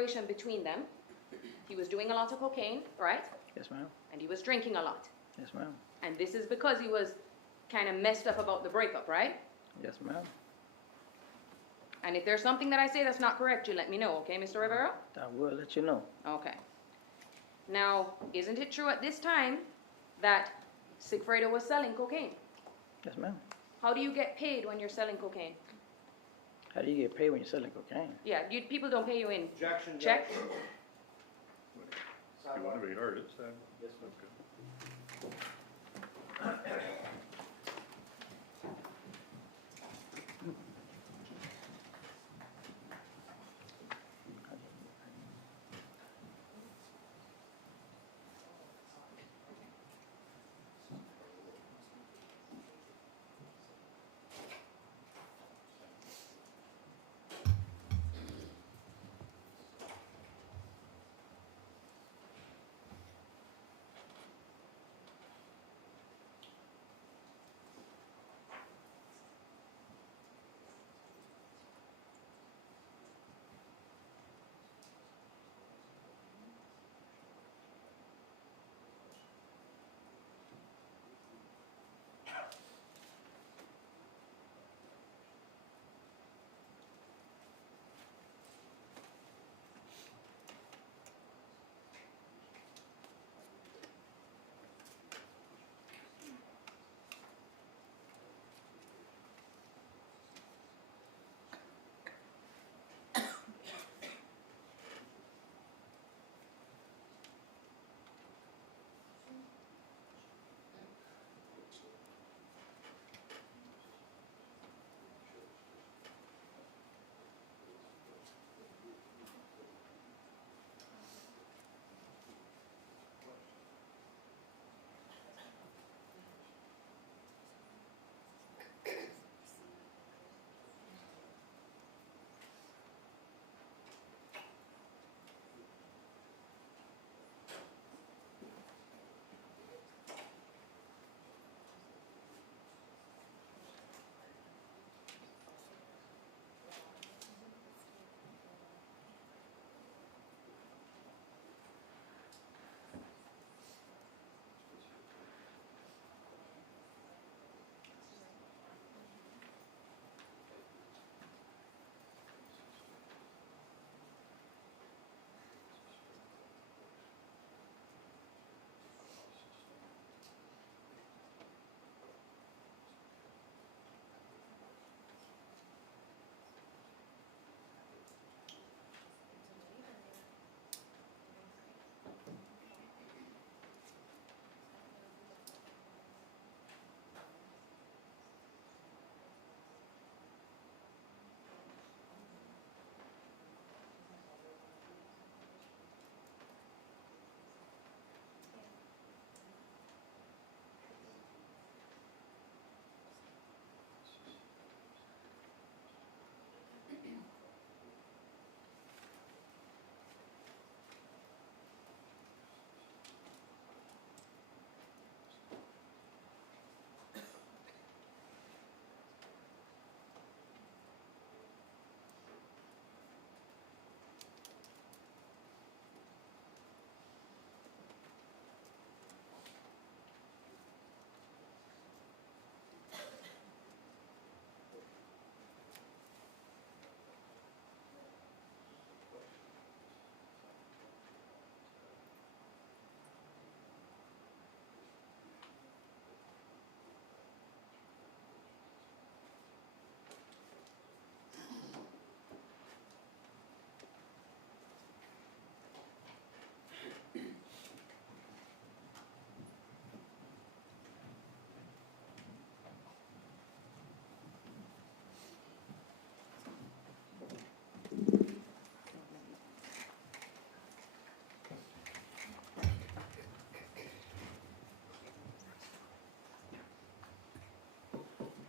collaboration between them. He was doing a lot of cocaine, right? Yes, ma'am. And he was drinking a lot. Yes, ma'am. And this is because he was kind of messed up about the breakup, right? Yes, ma'am. And if there's something that I say that's not correct, you let me know, okay, Mr. Rivera? I will let you know. Okay. Now, isn't it true at this time that Sigfredo was selling cocaine? Yes, ma'am. How do you get paid when you're selling cocaine? How do you get paid when you're selling cocaine? Yeah, people don't pay you in Objection, check? Judge. You want to be heard, it's that. Yes, ma'am.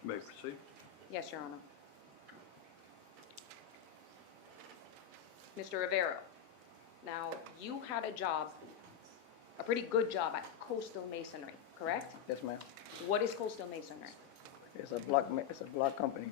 You may proceed. Yes, Your Honor. Mr. Rivera, now you had a job, a pretty good job at Coastal Masonry, correct? Yes, ma'am. What is Coastal Masonry? It's a block company.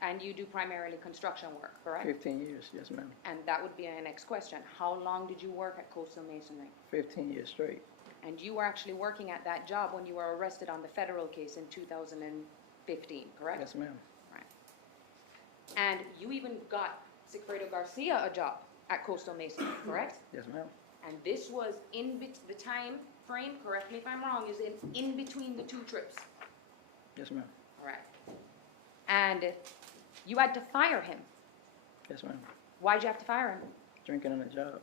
And you do primarily construction work, correct? 15 years, yes, ma'am. And that would be our next question. How long did you work at Coastal Masonry? 15 years straight. And you were actually working at that job when you were arrested on the federal case in 2015, correct? Yes, ma'am. Right. And you even got Sigfredo Garcia a job at Coastal Masonry, correct? Yes, ma'am. And this was the time frame, correct me if I'm wrong, is in between the two trips. Yes, ma'am. All right. And you had to fire him. Yes, ma'am. Why'd you have to fire him? Drinking on the job.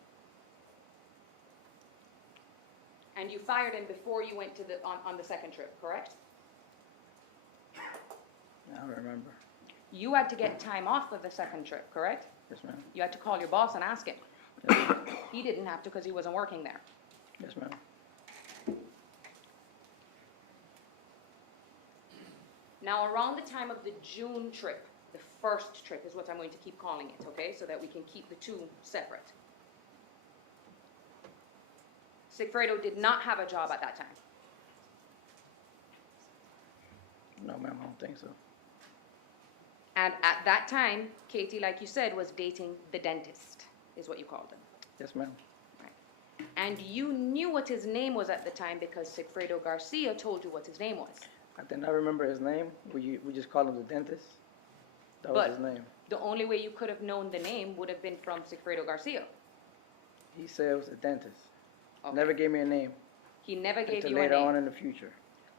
And you fired him before you went to on the second trip, correct? I don't remember. You had to get time off of the second trip, correct? Yes, ma'am. You had to call your boss and ask him. Yes, ma'am. He didn't have to because he wasn't working there. Yes, ma'am. Now, around the time of the June trip, the first trip is what I'm going to keep calling it, okay? So that we can keep the two separate. Sigfredo did not have a job at that time. No, ma'am, I don't think so. And at that time, Katie, like you said, was dating the dentist, is what you called him. Yes, ma'am. Right. And you knew what his name was at the time because Sigfredo Garcia told you what his name was. I did not remember his name. We just called him the dentist. That was But- his name. The only way you could have known the name would have been from Sigfredo Garcia. He said it was a dentist. Okay. Never gave me a name He never gave until you a later name. on in the future.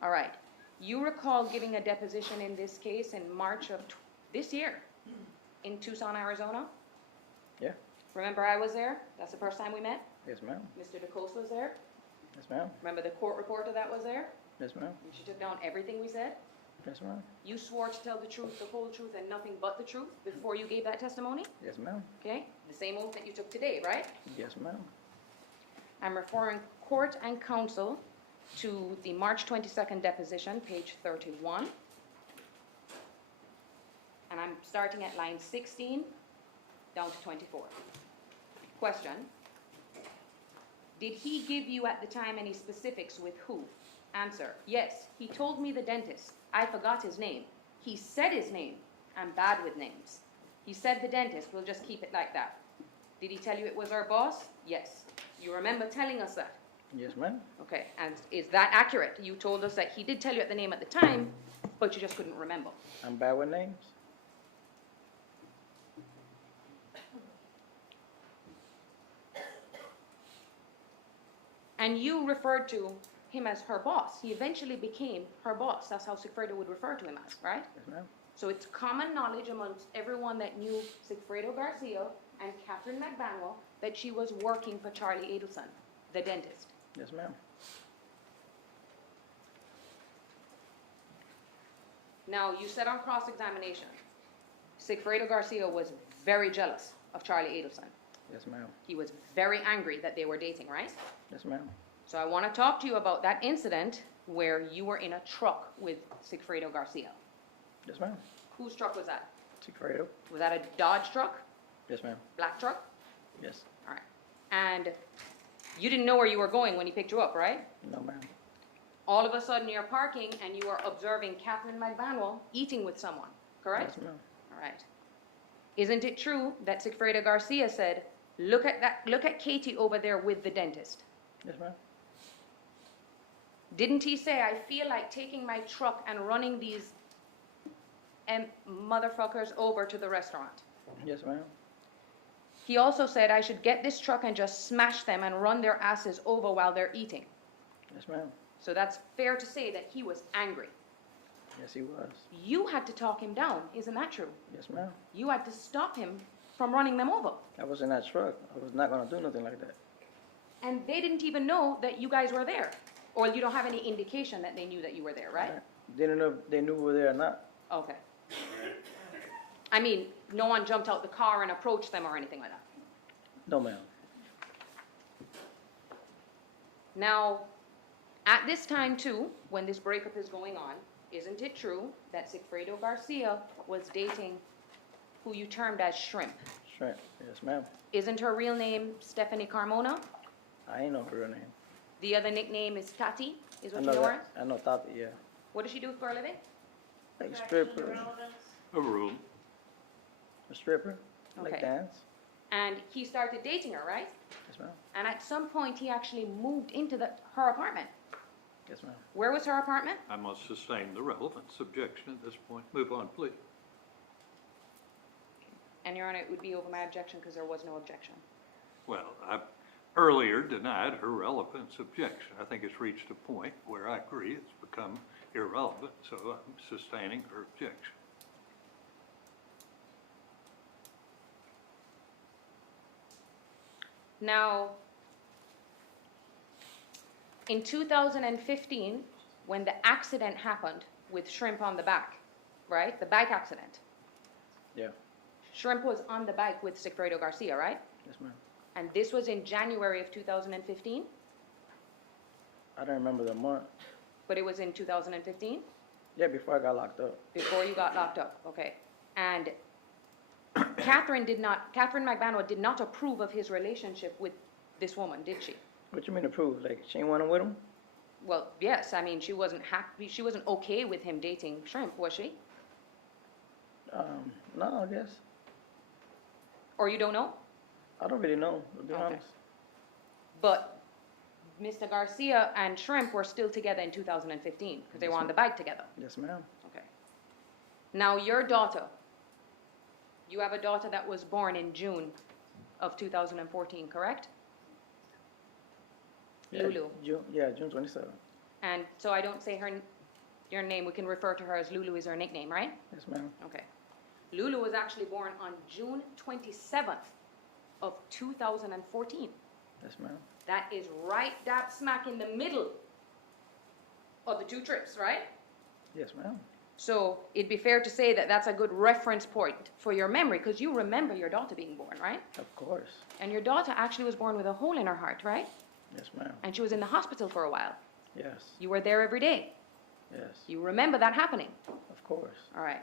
All right. You recall giving a deposition in this case in March of this year in Tucson, Arizona? Yeah. Remember I was there? That's the first time we met? Yes, ma'am. Mr. DeCoste was there? Yes, ma'am. Remember the court reporter that was there? Yes, ma'am. And she took down everything we said? Yes, ma'am. You swore to tell the truth, the whole truth, and nothing but the truth before you gave that testimony? Yes, ma'am. Okay? The same oath that you took today, right? Yes, ma'am. I'm referring court and counsel to the March 22nd deposition, page 31. And I'm starting at line 16 down to 24. Question. Did he give you at the time any specifics with who? Answer. Yes, he told me the dentist. I forgot his name. He said his name. I'm bad with names. He said the dentist. We'll just keep it like that. Did he tell you it was our boss? Yes. You remember telling us that? Yes, ma'am. Okay, and is that accurate? You told us that he did tell you the name at the time, but you just couldn't remember. I'm bad with names. And you referred to him as her boss. He eventually became her boss. That's how Sigfredo would refer to him as, right? Yes, ma'am. So it's common knowledge amongst everyone that knew Sigfredo Garcia and Catherine McBanwell that she was working for Charlie Adelson, the dentist. Yes, ma'am. Now, you said on cross-examination, Sigfredo Garcia was very jealous of Charlie Adelson. Yes, ma'am. He was very angry that they were dating, right? Yes, ma'am. So I want to talk to you about that incident where you were in a truck with Sigfredo Garcia. Yes, ma'am. Whose truck was that? Sigfredo. Was that a Dodge truck? Yes, ma'am. Black truck? Yes. All right. And you didn't know where you were going when he picked you up, right? No, ma'am. All of a sudden you're parking and you are observing Catherine McBanwell eating with someone, correct? Yes, ma'am. All right. Isn't it true that Sigfredo Garcia said, look at Katie over there with the dentist? Yes, ma'am. Didn't he say, I feel like taking my truck and running these motherfuckers over to the restaurant? Yes, ma'am. He also said I should get this truck and just smash them and run their asses over while they're eating. Yes, ma'am. So that's fair to say that he was angry. Yes, he was. You had to talk him down, isn't that true? Yes, ma'am. You had to stop him from running them over. I was in that truck. I was not going to do nothing like that. And they didn't even know that you guys were there. Or you don't have any indication that they knew that you were there, right? Didn't know if they knew we were there or not. Okay. I mean, no one jumped out the car and approached them or anything like that. No, ma'am. Now, at this time too, when this breakup is going on, isn't it true that Sigfredo Garcia was dating who you termed as Shrimp? Shrimp. Yes, ma'am. Isn't her real name Stephanie Carmona? I ain't know her real name. The other nickname is Tati, is I what know you know her that. as? I know Tati, yeah. What does she do for a living? Like stripper. Overruled. A stripper, like Okay. dance. And he started dating her, right? Yes, ma'am. And at some point, he actually moved into her apartment. Yes, ma'am. Where was her apartment? I must sustain the relevance objection at this point. Move on, please. And Your Honor, it would be over my objection because there was no objection. Well, I earlier denied her relevance objection. I think it's reached a point where I agree it's become irrelevant, so I'm sustaining her objection. Now, in 2015, when the accident happened with Shrimp on the back, right? The bike accident. Yeah. Shrimp was on the bike with Sigfredo Garcia, right? Yes, ma'am. And this was in January of 2015, I don't remember the month. but it was in 2015 Yeah, before I got locked up. before you got locked up, okay? And Catherine McDonald did not approve of his relationship with this woman, did she? What you mean to prove? Like, she ain't want him with him? Well, yes, I mean, she wasn't happy, she wasn't okay with him dating Shrimp, was she? No, I guess. Or you don't know? I don't really know, to be Okay. honest. But Mr. Garcia and Shrimp were still together in 2015 because they were on the bike together. Yes, ma'am. Okay. Now, your daughter, you have a daughter that was born in June of 2014, correct? Yeah, Lulu. June 27th. And so I don't say your name, we can refer to her as Lulu is her nickname, right? Yes, ma'am. Okay. Lulu was actually born on June 27th of 2014. Yes, ma'am. That is right dab smack in the middle of the two trips, right? Yes, ma'am. So it'd be fair to say that that's a good reference point for your memory because you remember your daughter being born, right? Of course. And your daughter actually was born with a hole in her heart, right? Yes, ma'am. And she was in the hospital for a while. Yes. You were there every day. Yes. You remember that happening. Of course. All right.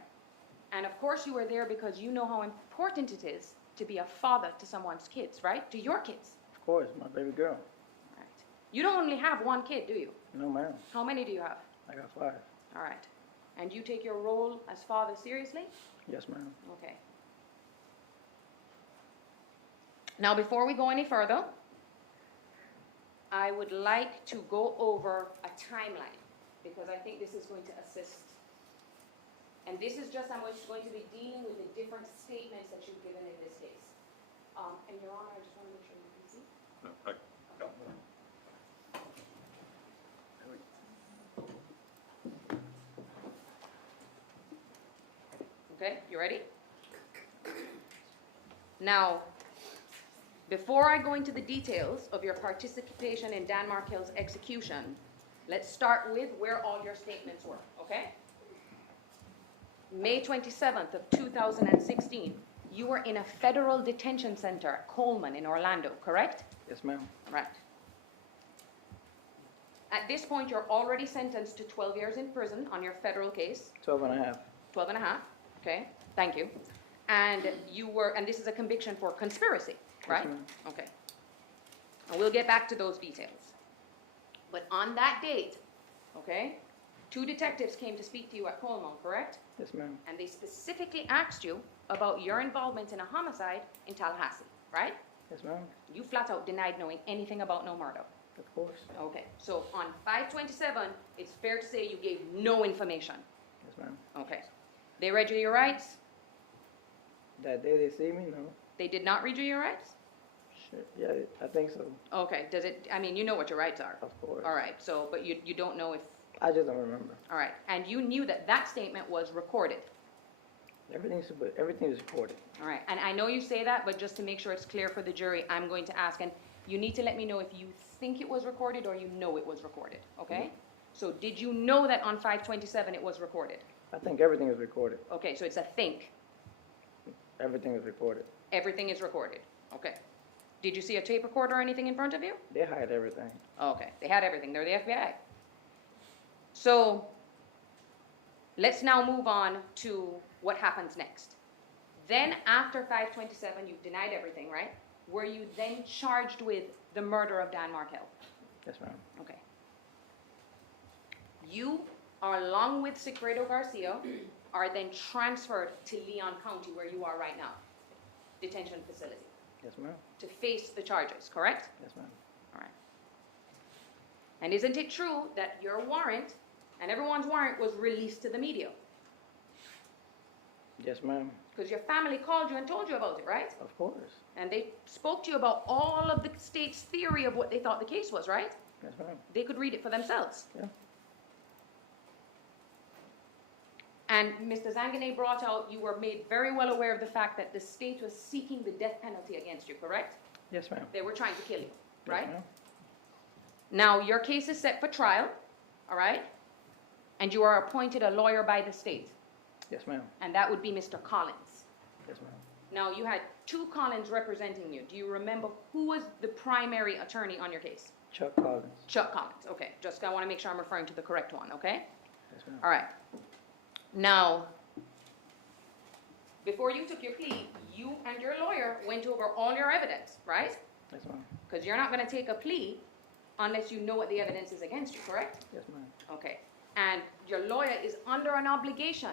And of course you were there because you know how important it is to be a father to someone's kids, right? To your kids. Of course, my baby girl. Right. You don't only have one kid, do you? No, ma'am. How many do you have? I got 5. All right. And you take your role as father seriously? Yes, ma'am. Okay. Now, before we go any further, I would like to go over a timeline because I think this is going to assist. And this is just, I'm going to be dealing with the different statements that you've given in this case. And Your Honor, I just want to make sure you can see. Okay, you ready? Now, before I go into the details of your participation in Dan Markel's execution, let's start with where all your statements were, okay? May 27th of 2016, you were in a federal detention center at Coleman in Orlando, correct? Yes, ma'am. Right. At this point, you're already sentenced to 12 years in prison on your federal case. 12 and a half. 12 and a half, okay, thank you. And and this is a conviction for conspiracy, right? ma'am. Okay. And we'll get back to those details. But on that date, okay, 2 detectives came to speak to you at Coleman, correct? Yes, ma'am. And they specifically asked you about your involvement in a homicide in Tallahassee, right? Yes, ma'am. You flat out denied knowing anything about no murder. Of course. Okay, so on 5/27, it's fair to say you gave no information. Yes, ma'am. Okay. They read you your rights? That day they see me? No. They did not read you your rights? Shit. Yeah, I think so. Okay, does it, I mean, you know what your rights are. Of course. All right, so, but you don't know if, I just don't remember. all right, and you knew that that statement was recorded. Everything is recorded. All right, and I know you say that, but just to make sure it's clear for the jury, I'm going to ask, and you need to let me know if you think it was recorded or you know it was recorded, okay? So did you know that on 5/27 it was recorded? I think everything is recorded. Okay, so it's a think. Everything is recorded. Everything is recorded, okay. Did you see a tape recorder or anything in front of you? They hide everything. Okay, they had everything. They're the FBI. So let's now move on to what happens next. Then after 5/27, you denied everything, right? Were you then charged with the murder of Dan Markel? Yes, ma'am. Okay. You are along with Sigfredo Garcia are then transferred to Leon County, where you are right now, detention facility, Yes, ma'am. to face the charges, correct? Yes, ma'am. All right. And isn't it true that your warrant and everyone's warrant was released to the media? Yes, ma'am. Because your family called you and told you about it, right? Of course. And they spoke to you about all of the state's theory of what they thought the case was, right? Yes, ma'am. They could read it for themselves. Yeah. And Mr. Zanganeh brought out, you were made very well aware of the fact that the state was seeking the death penalty against you, correct? Yes, ma'am. They were trying to kill you, right? Yes, ma'am. Now, your case is set for trial, all right? And you are appointed a lawyer by the state, Yes, ma'am. and that would be Mr. Collins. Yes, ma'am. Now, you had two Collins representing you. Do you remember who was the primary attorney on your case? Chuck Collins. Chuck Collins, okay. Just, I want to make sure I'm referring to the correct one, okay? Yes, ma'am. All right. Now, before you took your plea, you and your lawyer went over all your evidence, right? Yes, ma'am. Because you're not going to take a plea unless you know what the evidence is against you, correct? Yes, ma'am. Okay. And your lawyer is under an obligation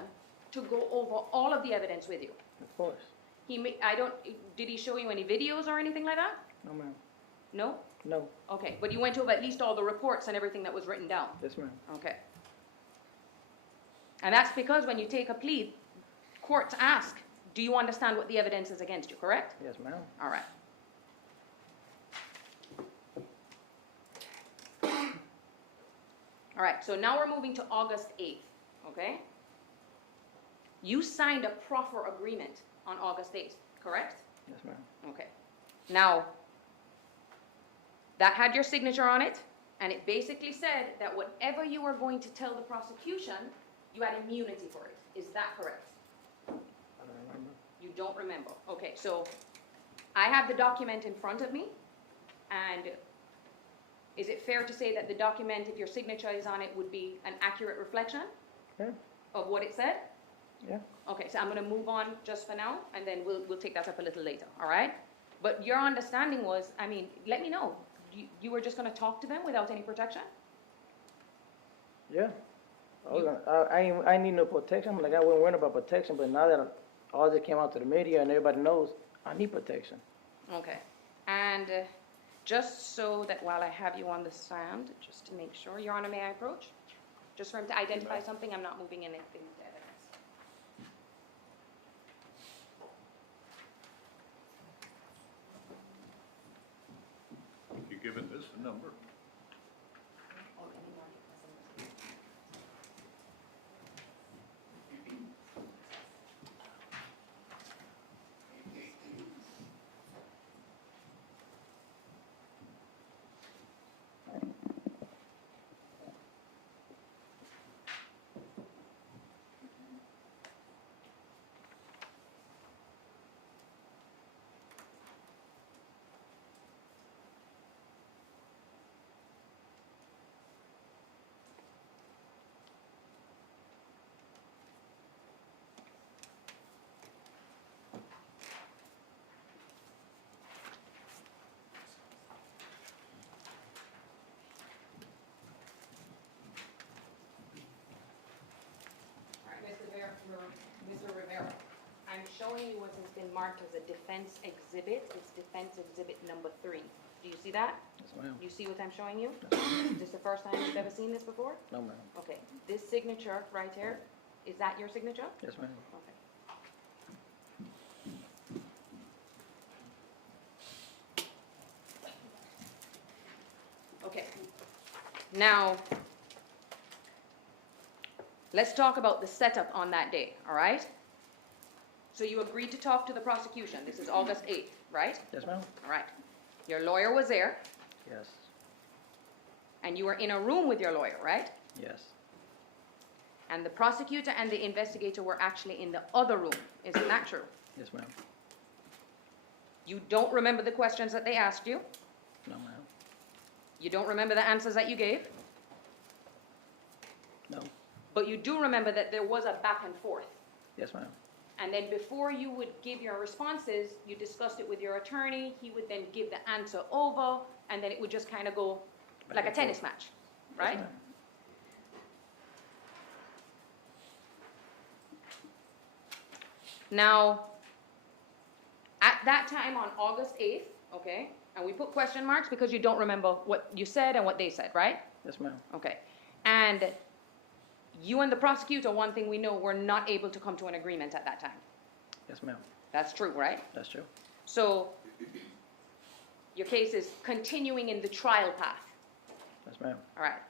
to go over all of the evidence with you. Of course. Did he show you any videos or anything like that? No, ma'am. No? No. Okay. But you went over at least all the reports and everything that was written down? Yes, ma'am. Okay. And that's because when you take a plea, courts ask, do you understand what the evidence is against you, correct? Yes, ma'am. All right. All right, so now we're moving to August 8th, okay? You signed a proffer agreement on August 8th, correct? Yes, ma'am. Okay. Now, that had your signature on it, and it basically said that whatever you were going to tell the prosecution, you had immunity for it. Is that correct? I don't remember. You don't remember. Okay, so I have the document in front of me, and is it fair to say that the document, if your signature is on it, would be an accurate reflection Yeah. of what it said? Yeah. Okay, so I'm going to move on just for now, and then we'll take that up a little later, all right? But your understanding was, I mean, let me know. You were just going to talk to them without any protection? Yeah. I need no protection. Like, I wasn't worried about protection, but now that all this came out to the media and everybody knows, I need protection. Okay. And just so that while I have you on the stand, just to make sure, Your Honor, may I approach? Just for him to identify something, I'm not moving anything to evidence. You given this a number? Mr. Rivera, I'm showing you what has been marked as a defense exhibit. It's defense exhibit number 3. Do you see that? Yes, ma'am. You see what I'm showing you? Is this the first time you've ever seen this before? No, ma'am. Okay, this signature right here, is that your signature? Yes, ma'am. Okay. Okay. Now, let's talk about the setup on that day, all right? So you agreed to talk to the prosecution. This is August 8th, right? Yes, ma'am. All right. Your lawyer was there, Yes. and you were in a room with your lawyer, right? Yes. And the prosecutor and the investigator were actually in the other room. Isn't that true? Yes, ma'am. You don't remember the questions that they asked you? No, ma'am. You don't remember the answers that you gave? No. But you do remember that there was a back and forth. Yes, ma'am. And then before you would give your responses, you discussed it with your attorney. He would then give the answer over, and then it would just kind of go like a tennis match, right? Yes, ma'am. Now, at that time on August 8th, okay, and we put question marks because you don't remember what you said and what they said, right? Yes, ma'am. Okay. And you and the prosecutor, one thing we know, were not able to come to an agreement at that time. Yes, ma'am. That's true, right? That's true. So your case is continuing in the trial path. Yes, ma'am. All right.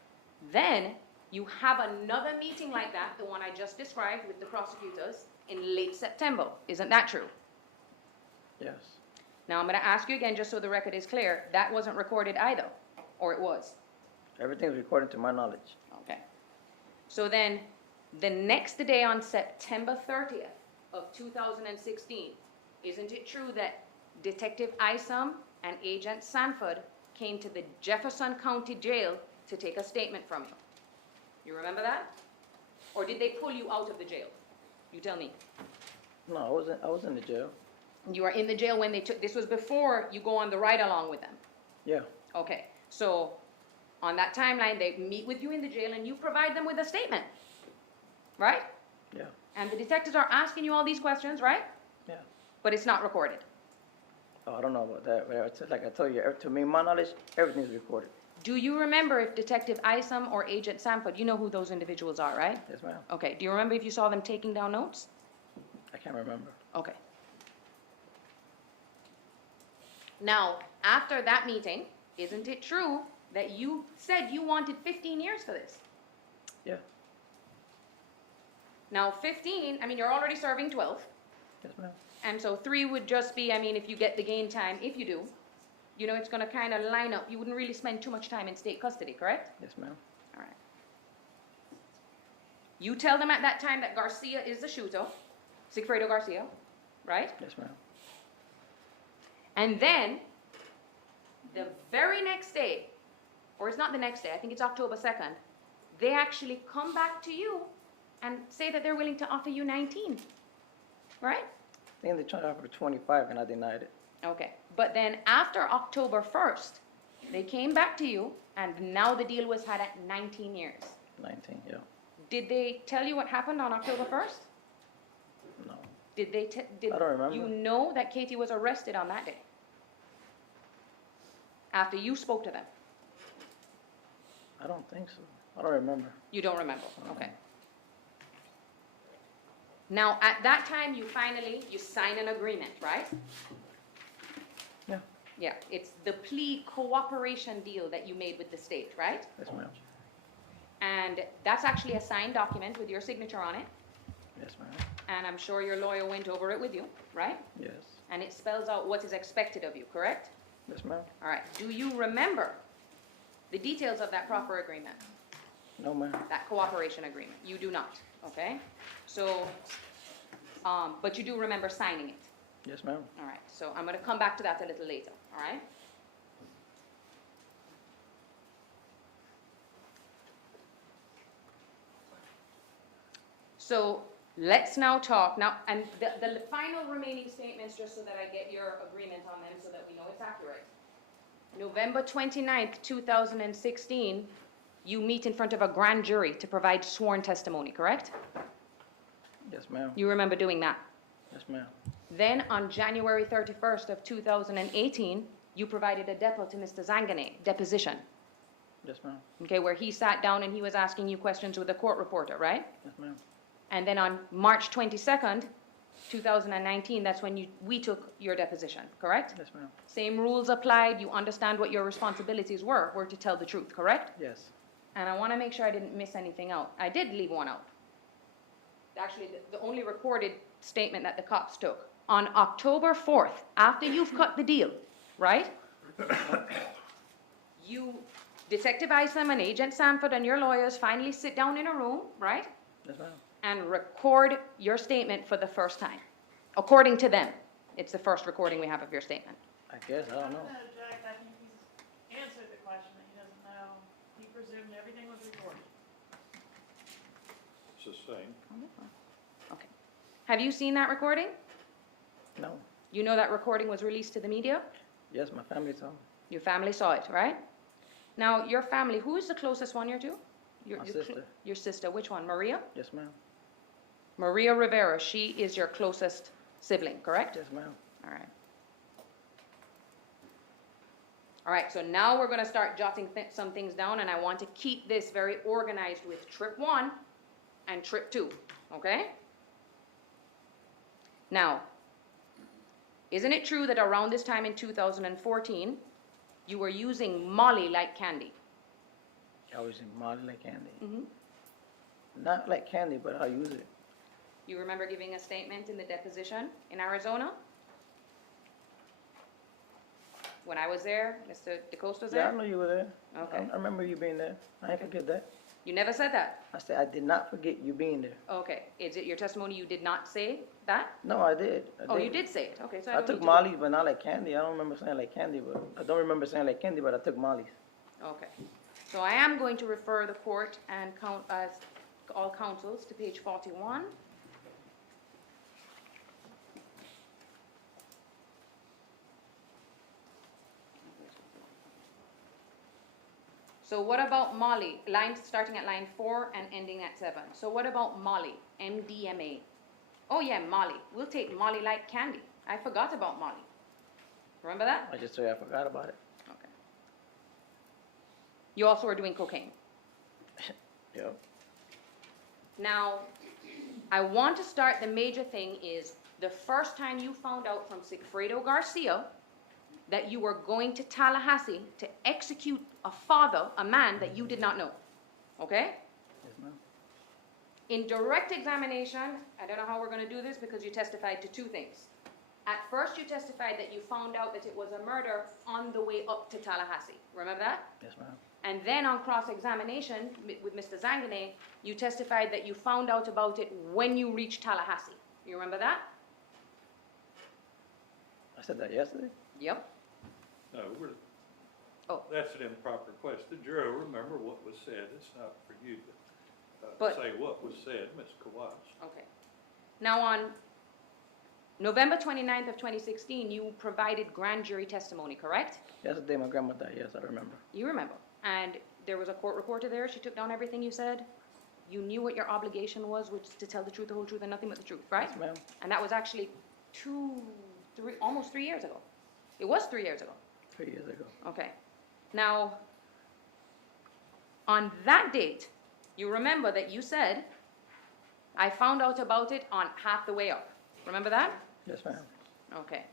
Then you have another meeting like that, the one I just described with the prosecutors, in late September. Isn't that true? Yes. Now I'm going to ask you again, just so the record is clear, that wasn't recorded either, or it was? Everything's recorded to my knowledge. Okay. So then, the next day on September 30th of 2016, isn't it true that Detective Isom and Agent Sanford came to the Jefferson County Jail to take a statement from you? You remember that? Or did they pull you out of the jail? You tell me. No, I was in the jail. You were in the jail when they took, this was before you go on the ride along with them? Yeah. Okay, so on that timeline, they meet with you in the jail and you provide them with a statement, right? Yeah. And the detectives are asking you all these questions, right? Yeah. But it's not recorded. Oh, I don't know about that. But it's like I told you, to me, my knowledge, everything's recorded. Do you remember if Detective Isom or Agent Sanford, you know who those individuals are, right? Yes, ma'am. Okay, do you remember if you saw them taking down notes? I can't remember. Okay. Now, after that meeting, isn't it true that you said you wanted 15 years for this? Yeah. Now, 15, I mean, you're already serving 12. Yes, ma'am. And so 3 would just be, I mean, if you get the gain time, if you do, you know, it's going to kind of line up. You wouldn't really spend too much time in state custody, correct? Yes, ma'am. All right. You tell them at that time that Garcia is the shooter, Sigfredo Garcia, right? Yes, ma'am. And then, the very next day, or it's not the next day, I think it's October 2nd, they actually come back to you and say that they're willing to offer you 19, right? I think they tried to offer 25 and I denied it. Okay, but then after October 1st, they came back to you and now the deal was had at 19 years. 19, yeah. Did they tell you what happened on October 1st? No. Did they, did I don't remember. you know that Katie was arrested on that day? After you spoke to them? I don't think so. I don't remember. You don't remember, okay. Now, at that time, you sign an agreement, right? Yeah. Yeah, it's the plea cooperation deal that you made with the state, right? Yes, ma'am. And that's actually a signed document with your signature on it, Yes, ma'am. and I'm sure your lawyer went over it with you, right? Yes. And it spells out what is expected of you, correct? Yes, ma'am. All right, do you remember the details of that proffer agreement, No, ma'am. that cooperation agreement? You do not, okay? So, but you do remember signing it? Yes, ma'am. All right, so I'm going to come back to that a little later, all right? So let's now talk, now, and the final remaining statements, just so that I get your agreement on them so that we know it's accurate. November 29th, 2016, you meet in front of a grand jury to provide sworn testimony, correct? Yes, ma'am. You remember doing that? Yes, ma'am. Then on January 31st of 2018, you provided a depo to Mr. Zangane, deposition, Yes, ma'am. okay, where he sat down and he was asking you questions with a court reporter, right? Yes, ma'am. And then on March 22nd, 2019, that's when we took your deposition, correct? Yes, ma'am. Same rules applied, you understand what your responsibilities were to tell the truth, correct? Yes. And I want to make sure I didn't miss anything out. I did leave one out. Actually, the only recorded statement that the cops took. On October 4th, after you've cut the deal, right? You, Detective Isom and Agent Sanford and your lawyers finally sit down in a room, right? Yes, ma'am. And record your statement for the first time. According to them, it's the first recording we have of your statement. I guess, I don't know. No, Jack, I think he's answered the question that he doesn't know. He presumed everything was recorded. Sustained. Okay. Have you seen that recording? No. You know that recording was released to the media? Yes, my family saw. Your family saw it, right? Now, your family, who is the closest one you're to? My sister. Your sister, which one? Maria? Yes, ma'am. Maria Rivera, she is your closest sibling, correct? Yes, ma'am. All right. All right, so now we're gonna start jotting some things down, and I want to keep this very organized with trip 1 and trip 2, okay? Now, isn't it true that around this time in 2014, you were using Molly like candy? I was in Molly like candy. Mm-hmm. Not like candy, but I use it. You remember giving a statement in the deposition in Arizona? When I was there, Mr. DeCosta was Yeah, I there? know you were there. Okay. I remember you being there. I ain't forget that. You never said that? I said, I did not forget you being there. Okay. Is it your testimony you did not say that? No, I did. Oh, you did say it. Okay, so I I don't took need to- Molly's, but not like candy. I don't remember saying like candy, but I don't remember saying like candy, but I took Molly's. Okay. So I am going to refer the court and all counsels to page 41. So what about Molly? Starting at line 4 and ending at 7. So what about Molly? MDMA. Oh yeah, Molly. We'll take Molly like candy. I forgot about Molly. Remember that? I just say I forgot about it. Okay. You also were doing cocaine. Yep. Now, I want to start, the major thing is the first time you found out from Sigfredo Garcia that you were going to Tallahassee to execute a man that you did not know. Okay? Yes, ma'am. In direct examination, I don't know how we're going to do this because you testified to 2 things. At first, you testified that you found out that it was a murder on the way up to Tallahassee. Remember that? Yes, ma'am. And then on cross-examination with Mr. Zangane, you testified that you found out about it when you reached Tallahassee. You remember that? I said that yesterday. Yep. No, Oh. that's an improper question. The jury will remember what was said. It's not for you to But- say what was said, Ms. Kawaj. Okay. Now on November 29th of 2016, you provided grand jury testimony, correct? Yesterday my grandma died. Yes, I remember. You remember. And there was a court reporter there. She took down everything you said. You knew what your obligation was, which is to tell the truth, the whole truth, and nothing but the truth, right? Yes, ma'am. And that was actually almost 3 years ago. It was 3 years ago. 3 years ago. Okay. Now, on that date, you remember that you said, I found out about it on half the way up. Remember that? Yes, ma'am. Okay.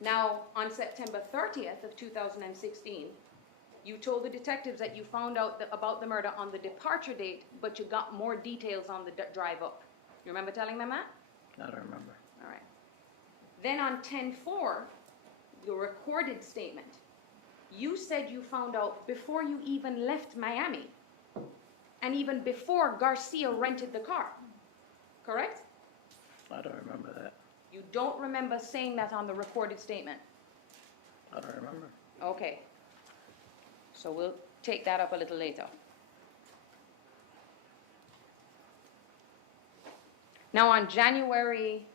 Now, on September 30th of 2016, you told the detectives that you found out about the murder on the departure date, but you got more details on the drive up. You remember telling them that? I don't remember. All right. Then on 10/4, your recorded statement, you said you found out before you even left Miami, and even before Garcia rented the car. Correct? I don't remember that. You don't remember saying that on the recorded statement? I don't remember. Okay. So we'll take that up a little later. Now on January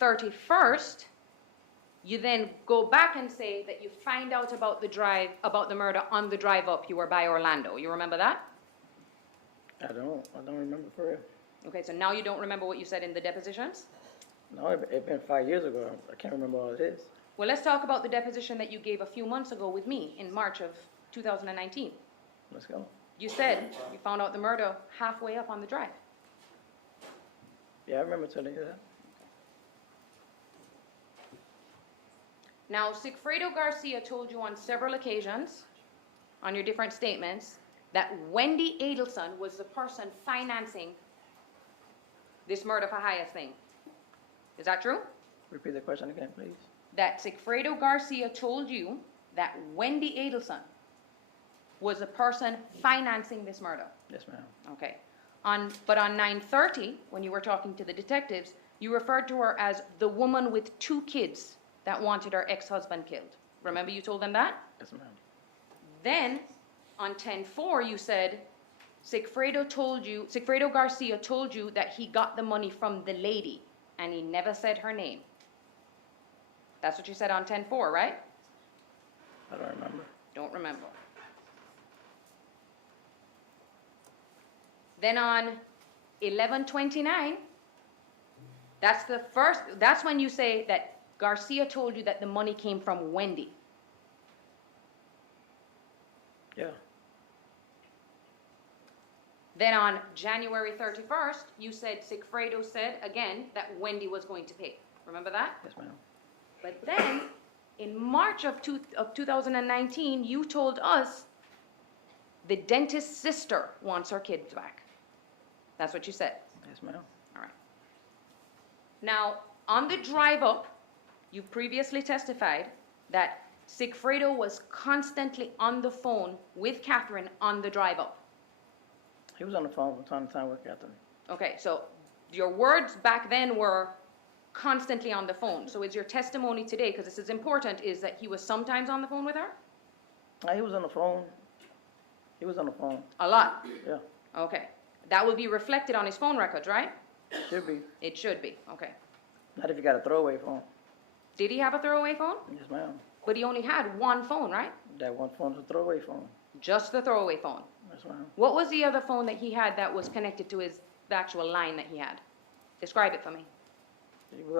31st, you then go back and say that you find out about the murder on the drive up. You were by Orlando. You remember that? I don't remember for real. Okay, so now you don't remember what you said in the depositions? No, it's been 5 years ago. I can't remember all this. Well, let's talk about the deposition that you gave a few months ago with me in March of 2019. Let's go. You said you found out the murder halfway up on the drive. Yeah, I remember telling you that. Now, Sigfredo Garcia told you on several occasions, on your different statements, that Wendy Adelson was the person financing this murder for hire thing. Is that true? Repeat the question again, please. That Sigfredo Garcia told you that Wendy Adelson was the person financing this murder. Yes, ma'am. Okay. But on 9/30, when you were talking to the detectives, you referred to her as the woman with 2 kids that wanted her ex-husband killed. Remember you told them that? Yes, ma'am. Then, on 10/4, you said Sigfredo Garcia told you that he got the money from the lady, and he never said her name. That's what you said on 10/4, right? I don't remember. Don't remember. Then on 11:29, that's when you say that Garcia told you that the money came from Wendy. Yeah. Then on January 31st, you said, Sigfredo said again that Wendy was going to pay. Remember that? Yes, ma'am. But then, in March of 2019, you told us the dentist's sister wants her kids back. That's what you said. Yes, ma'am. All right. Now, on the drive up, you previously testified that Sigfredo was constantly on the phone with Catherine on the drive up. He was on the phone from time to time with Catherine. Okay, so your words back then were constantly on the phone. So is your testimony today, because this is important, is that he was sometimes on the phone with her? He was on the phone. He was on the phone. A lot? Yeah. Okay. That will be reflected on his phone records, right? Should be. It should be, okay. Not if you got a throwaway phone. Did he have a throwaway phone? Yes, ma'am. But he only had one phone, right? That one phone's a throwaway phone. Just the throwaway phone. Yes, ma'am. What was the other phone that he had that was connected to the actual line that he had? Describe it for me.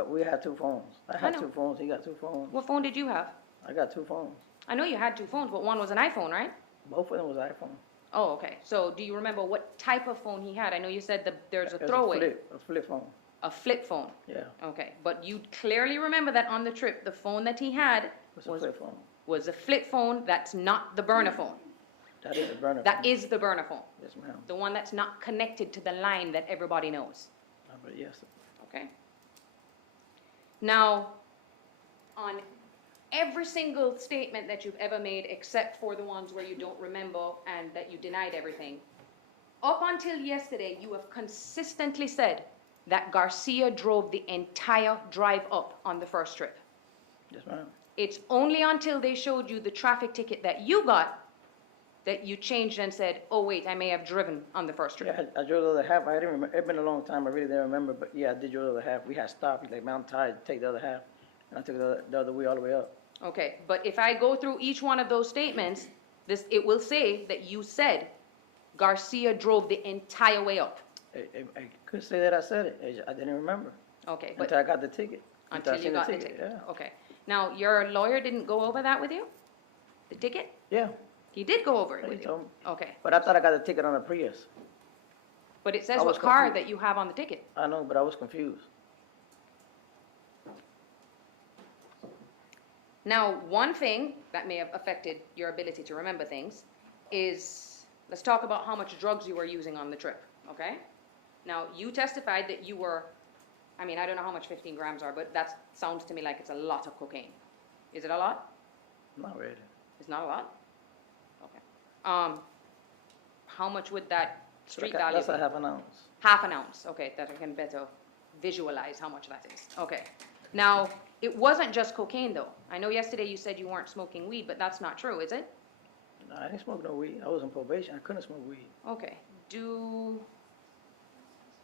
We had two phones. I I had know. two phones. He got two phones. What phone did you have? I got two phones. I know you had two phones, but one was an iPhone, right? Both of them was iPhone. Oh, okay. So do you remember what type of phone he had? I know you said there's a It was throwaway. A flip phone. A flip phone. Yeah. Okay. But you clearly remember that on the trip, the phone that he had It was a flip phone. was a flip phone that's not the burner phone. That is a burner phone. That is the burner phone. Yes, ma'am. The one that's not connected to the line that everybody knows. But yes. Okay? Now, on every single statement that you've ever made, except for the ones where you don't remember and that you denied everything, up until yesterday, you have consistently said that Garcia drove the entire drive up on the first trip. Yes, ma'am. It's only until they showed you the traffic ticket that you got that you changed and said, oh wait, I may have driven on the first trip. Yeah, I drove the other half. I didn't remember. It's been a long time. I really didn't remember. But yeah, I did drive the other half. We had stopped. He's like, man, I'm tired. Take the other half. And I took the other way all the way up. Okay, but if I go through each one of those statements, it will say that you said Garcia drove the entire way up. I could say that I said it. I didn't remember. Okay, but Until I got the ticket. until I you seen got the ticket. Yeah. Okay. Now, your lawyer didn't go over that with you? The ticket? Yeah. He did go over it He with you? told me. Okay. But I thought I got the ticket on a Prius. But it says I what was car confused. that you have on the ticket. I know, but I was confused. Now, one thing that may have affected your ability to remember things is, let's talk about how much drugs you were using on the trip, okay? Now, you testified that you were, I mean, I don't know how much 15 grams are, but that sounds to me like it's a lot of cocaine. Is it a lot? Not really. It's not a lot? Okay. How much would that street Like value That's be? a half an ounce. Half an ounce, okay, that I can better visualize how much that is. Okay. Now, it wasn't just cocaine though. I know yesterday you said you weren't smoking weed, but that's not true, is it? No, I didn't smoke no weed. I was on probation. I couldn't smoke weed. Okay. So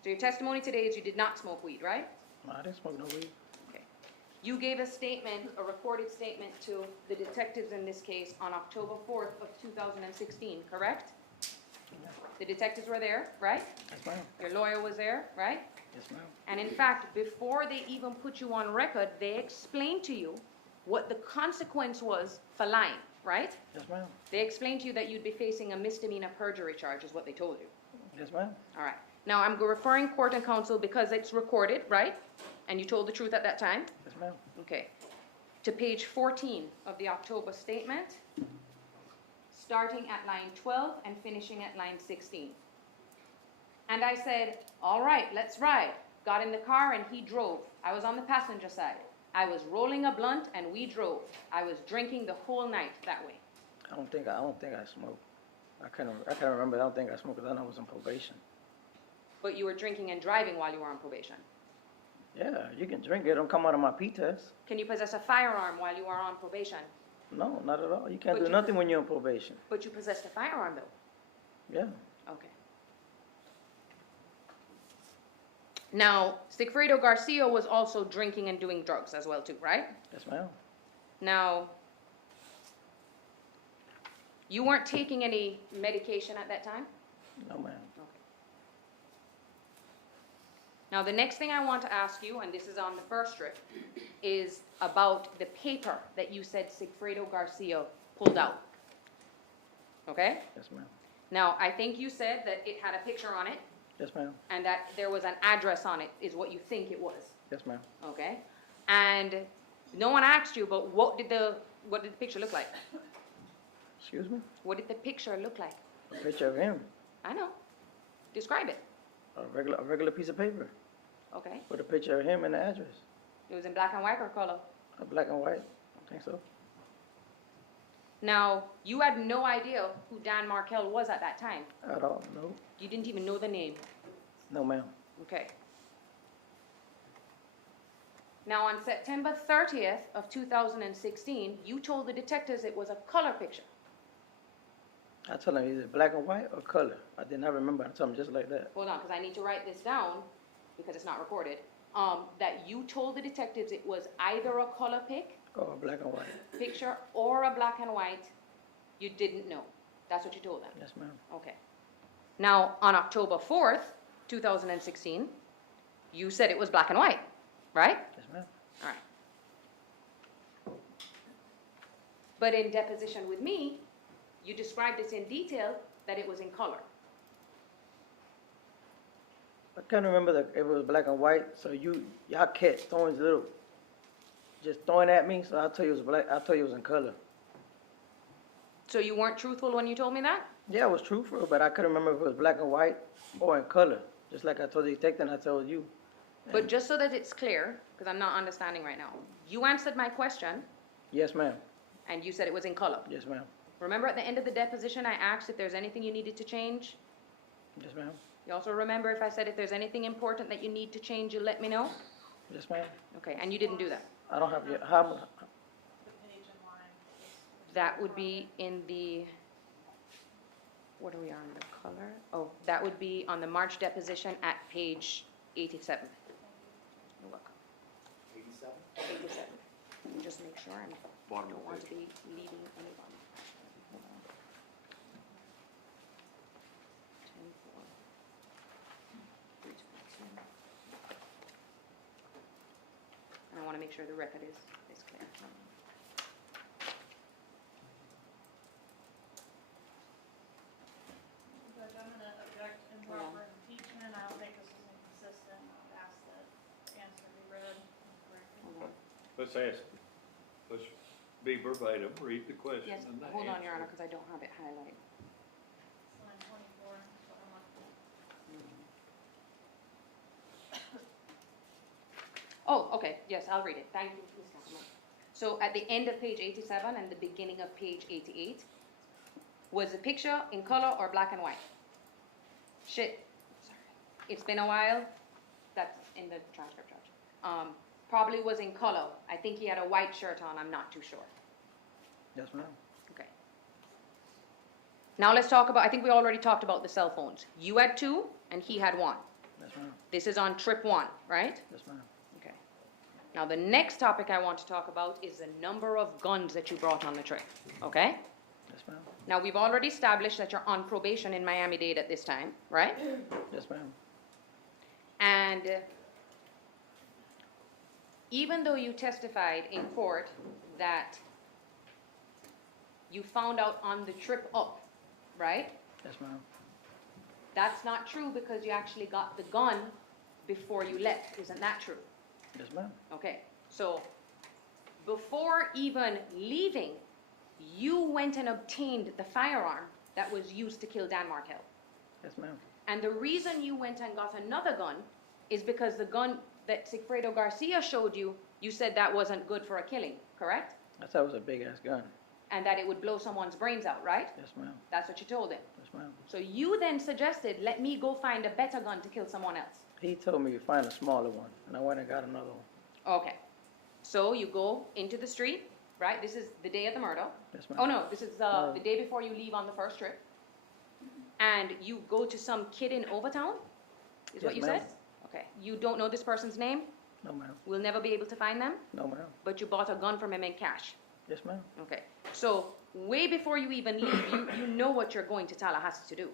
your testimony today is you did not smoke weed, right? No, I didn't smoke no weed. Okay. You gave a statement, a recorded statement to the detectives in this case on October 4th of 2016, correct? The detectives were there, right? Yes, ma'am. Your lawyer was there, right? Yes, ma'am. And in fact, before they even put you on record, they explained to you what the consequence was for lying, right? Yes, ma'am. They explained to you that you'd be facing a misdemeanor perjury charge, is what they told you. Yes, ma'am. All right. Now, I'm referring court and counsel because it's recorded, right? And you told the truth at that time? Yes, ma'am. Okay. To page 14 of the October statement, starting at line 12 and finishing at line 16. And I said, all right, let's ride. Got in the car and he drove. I was on the passenger side. I was rolling a blunt and we drove. I was drinking the whole night that way. I don't think I smoked. I can't remember. I don't think I smoked because I know I was on probation. But you were drinking and driving while you were on probation. Yeah, you can drink it. Don't come out of my P test. Can you possess a firearm while you are on probation? No, not at all. You can't But do you- nothing when you're on probation. But you possessed a firearm though. Yeah. Okay. Now, Sigfredo Garcia was also drinking and doing drugs as well too, right? Yes, ma'am. Now, you weren't taking any medication at that time? No, ma'am. Now, the next thing I want to ask you, and this is on the first strip, is about the paper that you said Sigfredo Garcia pulled out. Okay? Yes, ma'am. Now, I think you said that it had a picture on it, Yes, ma'am. and that there was an address on it, is what you think it was. Yes, ma'am. Okay? And no one asked you, but what did the picture look like? Excuse me? What did the picture look like? A picture of him, I know. Describe it. a regular piece of paper Okay? with a picture of him and the address. It was in black and white or color? A black and white, I think so. Now, you had no idea who Dan Markel was at that time. At all, no. You didn't even know the name. No, ma'am. Okay. Now, on September 30th of 2016, you told the detectives it was a color picture. I told him, is it black and white or color? I did not remember. I told him just like that. Hold on, because I need to write this down, because it's not recorded. That you told the detectives it was either a color Or black and white. picture or a black and white. You didn't know. That's what you told them. Yes, ma'am. Okay. Now, on October 4th, 2016, you said it was black and white, right? Yes, ma'am. All right. But in deposition with me, you described this in detail that it was in color. I can't remember if it was black and white, so y'all kept throwing just throwing at me, so I told you it was black, I told you it was in color. So you weren't truthful when you told me that? Yeah, it was truthful, but I couldn't remember if it was black and white or in color, just like I told the detective and I told you. But just so that it's clear, because I'm not understanding right now, you answered my question Yes, ma'am. and you said it was in color. Yes, ma'am. Remember at the end of the deposition, I asked if there's anything you needed to change? Yes, ma'am. You also remember if I said if there's anything important that you need to change, you let me know? Yes, ma'am. Okay, and you didn't do that? I don't have your, The page in line. That would be in the, what are we on, the color? Oh, that would be on the March deposition at page 87. You're welcome. 87? 87. Let me just make sure I Bottom don't of want the to be leaving anybody. Hold on. 10-4. 322. And I want to make sure the record is clear. Judge, I'm gonna object improper impeachment. I don't think this is inconsistent. I would ask that answer be read correctly. Hold on. Let's be verbatim, read the question Yes, and the hold on, Your answer. Honor, because I don't have it highlighted. It's line 24, that's what I'm looking Oh, okay, yes, I'll read it. Thank you, Ms. Councilman. So at the end of page 87 and the beginning of page 88, was the picture in color or black and white? Sorry. It's been a while. That's in the transcript, Judge. Probably was in color. I think he had a white shirt on, I'm not too sure. yes, ma'am. Okay. Now let's talk about, I think we already talked about the cell phones. You had 2 and he had 1. Yes, ma'am. This is on trip 1, right? Yes, ma'am. Okay. Now, the next topic I want to talk about is the number of guns that you brought on the trip, okay? Yes, ma'am. Now, we've already established that you're on probation in Miami-Dade at this time, right? Yes, ma'am. And even though you testified in court that you found out on the trip up, right? Yes, ma'am. That's not true because you actually got the gun before you left. Isn't that true? Yes, ma'am. Okay, so before even leaving, you went and obtained the firearm that was used to kill Dan Markel. Yes, ma'am. And the reason you went and got another gun is because the gun that Sigfredo Garcia showed you, you said that wasn't good for a killing, correct? I thought it was a big-ass gun. And that it would blow someone's brains out, right? Yes, ma'am. That's what you told him. Yes, ma'am. So you then suggested, let me go find a better gun to kill someone else. He told me to find a smaller one, and I went and got another one. Okay. So you go into the street, right? This is the day of the murder. Yes, ma'am. Oh, no, this is No. the day before you leave on the first trip. And you go to some kid in Overtown? Is what Yes, you ma'am. said? Okay. You don't know this person's name? No, ma'am. We'll never be able to find them? No, ma'am. But you bought a gun from him in cash? Yes, ma'am. Okay. So way before you even leave, you know what you're going to Tallahassee to do.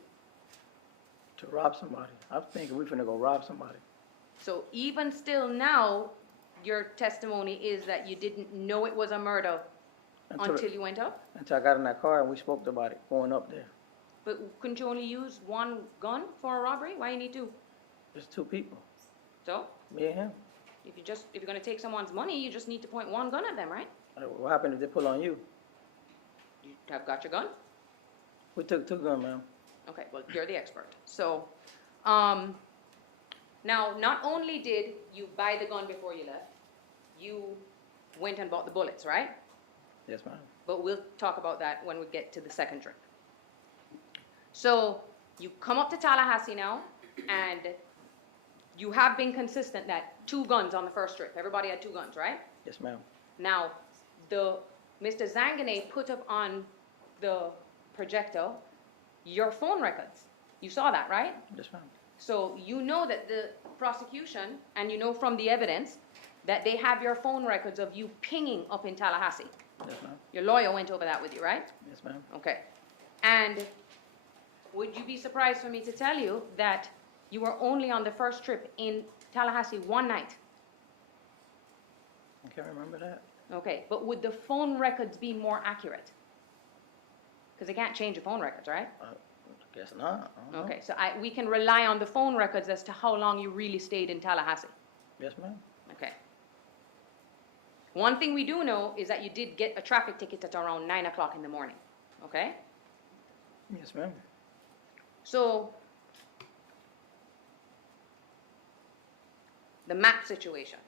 To rob somebody. I'm thinking we finna go rob somebody. So even still now, your testimony is that you didn't know it was a murder until you went up? Until I got in that car and we spoke about it going up there. But couldn't you only use one gun for a robbery? Why you need two? There's two people, So, me and him. if you're gonna take someone's money, you just need to point one gun at them, right? What happened if they pull on you? You have got your gun? We took two guns, ma'am. Okay, well, you're the expert. So, now, not only did you buy the gun before you left, you went and bought the bullets, right? Yes, ma'am. But we'll talk about that when we get to the second trip. So, you come up to Tallahassee now, and you have been consistent that 2 guns on the first trip. Everybody had 2 guns, right? Yes, ma'am. Now, Mr. Zanganeh put up on the projector your phone records. You saw that, right? Yes, ma'am. So you know that the prosecution, and you know from the evidence, that they have your phone records of you pinging up in Tallahassee. Yes, ma'am. Your lawyer went over that with you, right? Yes, ma'am. Okay. And would you be surprised for me to tell you that you were only on the first trip in Tallahassee one night? I can't remember that. Okay, but would the phone records be more accurate? Because they can't change the phone records, right? I guess not. I don't know. Okay, so we can rely on the phone records as to how long you really stayed in Tallahassee. Yes, ma'am. Okay. One thing we do know is that you did get a traffic ticket at around 9 o'clock in the morning, okay? Yes, ma'am. So, the map situation.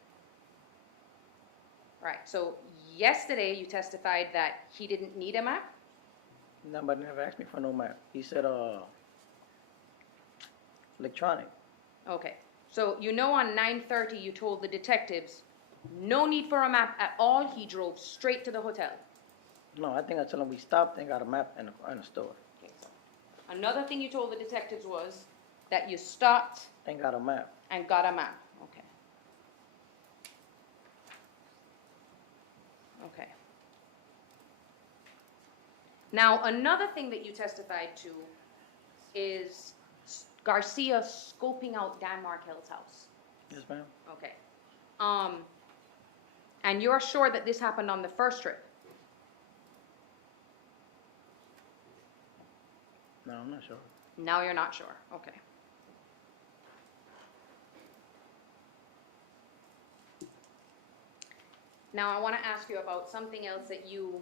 Right, so yesterday you testified that he didn't need a map? Nobody never asked me for no map. He said, electronic. Okay, so you know on 9:30 you told the detectives, no need for a map at all, he drove straight to the hotel. No, I think I told him we stopped and got a map in the store. Okay, so another thing you told the detectives was that you stopped And got a map. and got a map. Okay. Okay. Now, another thing that you testified to is Garcia scoping out Dan Markel's house. Yes, ma'am. Okay. And you're sure that this happened on the first trip? No, I'm not sure. Now you're not sure. Okay. Now I want to ask you about something else that you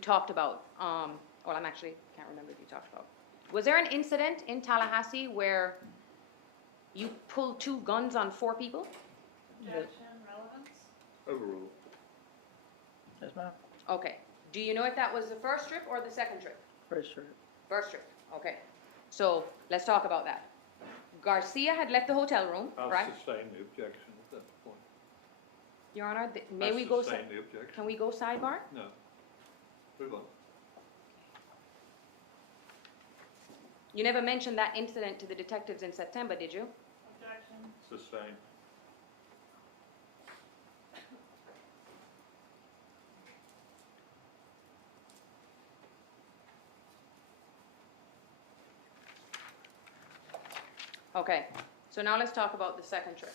talked about. Well, I'm actually can't remember if you talked about. Was there an incident in Tallahassee where you pulled 2 guns on 4 people? Objection, relevance? Overruled. Yes, ma'am. Okay. Do you know if that was the first trip or the second trip? First sure. First trip. Okay. So let's talk about that. Garcia had left the hotel room, I'll right? sustain the objection at that point. Your Honor, may we go? I sustain the objection. Can we go sidebar? No. Move on. You never mentioned that incident to the detectives in September, did you? Objection. Sustain. Okay, so now let's talk about the second trip.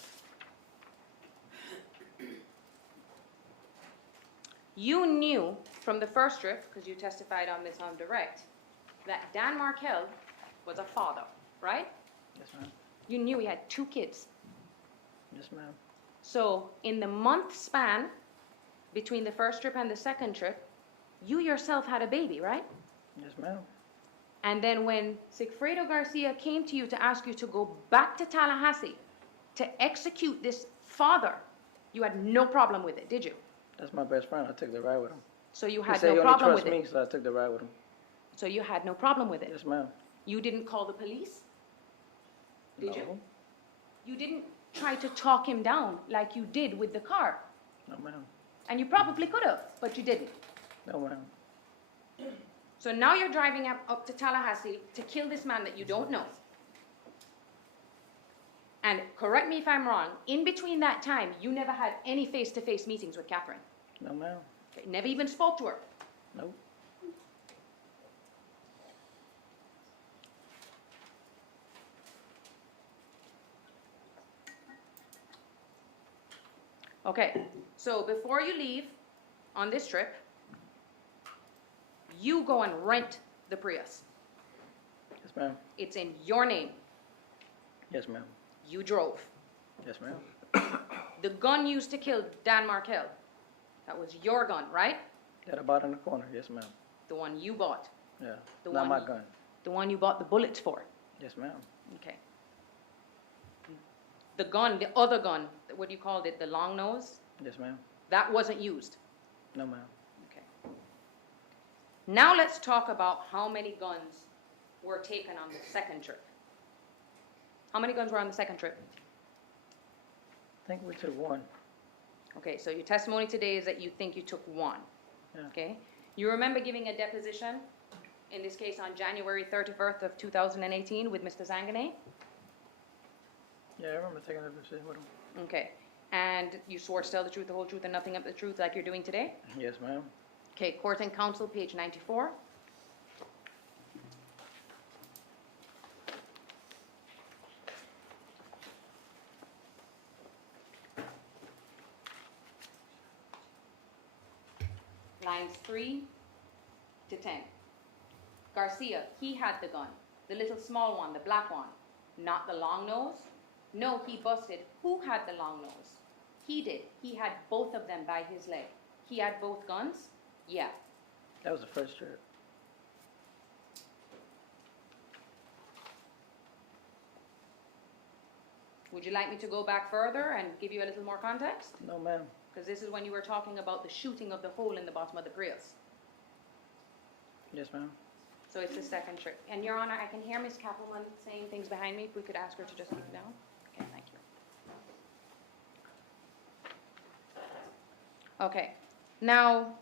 You knew from the first trip, because you testified on this on direct, that Dan Markel was a father, right? Yes, ma'am. You knew he had 2 kids. Yes, ma'am. So in the month span between the first trip and the second trip, you yourself had a baby, right? Yes, ma'am. And then when Sigfredo Garcia came to you to ask you to go back to Tallahassee to execute this father, you had no problem with it, did you? That's my best friend. I took the ride with him. So you He had said he no only problem trusts with me, it. so I took the ride with him. So you had no problem with it. Yes, ma'am. You didn't call the police? Did you? No. You didn't try to talk him down like you did with the car. No, ma'am. And you probably could have, but you didn't. No, ma'am. So now you're driving up to Tallahassee to kill this man that you don't know. And correct me if I'm wrong, in between that time, you never had any face-to-face meetings with Catherine. No, ma'am. Okay, never even spoke to her. Nope. Okay, so before you leave on this trip, you go and rent the Prius. Yes, ma'am. It's in your name. Yes, ma'am. You drove. Yes, ma'am. The gun used to kill Dan Markel, that was your gun, right? That I bought in the corner. Yes, ma'am. The one you bought. Yeah. The Not one my gun. The one you bought the bullets for. Yes, ma'am. Okay. The gun, the other gun, what you called it, the long nose, Yes, ma'am. that wasn't used. No, ma'am. Okay. Now let's talk about how many guns were taken on the second trip. How many guns were on the second trip? I think we took one. Okay, so your testimony today is that you think you took one. Yeah. Okay? You remember giving a deposition, in this case on January 31st of 2018 with Mr. Zanganeh? Yeah, I remember taking a decision with him. Okay. And you swore to tell the truth, the whole truth, and nothing but the truth like you're doing today? Yes, ma'am. Okay, Court and Counsel, page 94. Lines 3 to 10. Garcia, he had the gun, the little small one, the black one, not the long nose. No, he busted. Who had the long nose? He did. He had both of them by his leg. He had both guns? Yeah. That was the first trip. Would you like me to go back further and give you a little more context? No, ma'am. Because this is when you were talking about the shooting of the hole in the bottom of the Prius. Yes, ma'am. So it's the second trip. And Your Honor, I can hear Ms. Kappelman saying things behind me. If we could ask her to just keep it down. Okay, thank you. Okay. Now,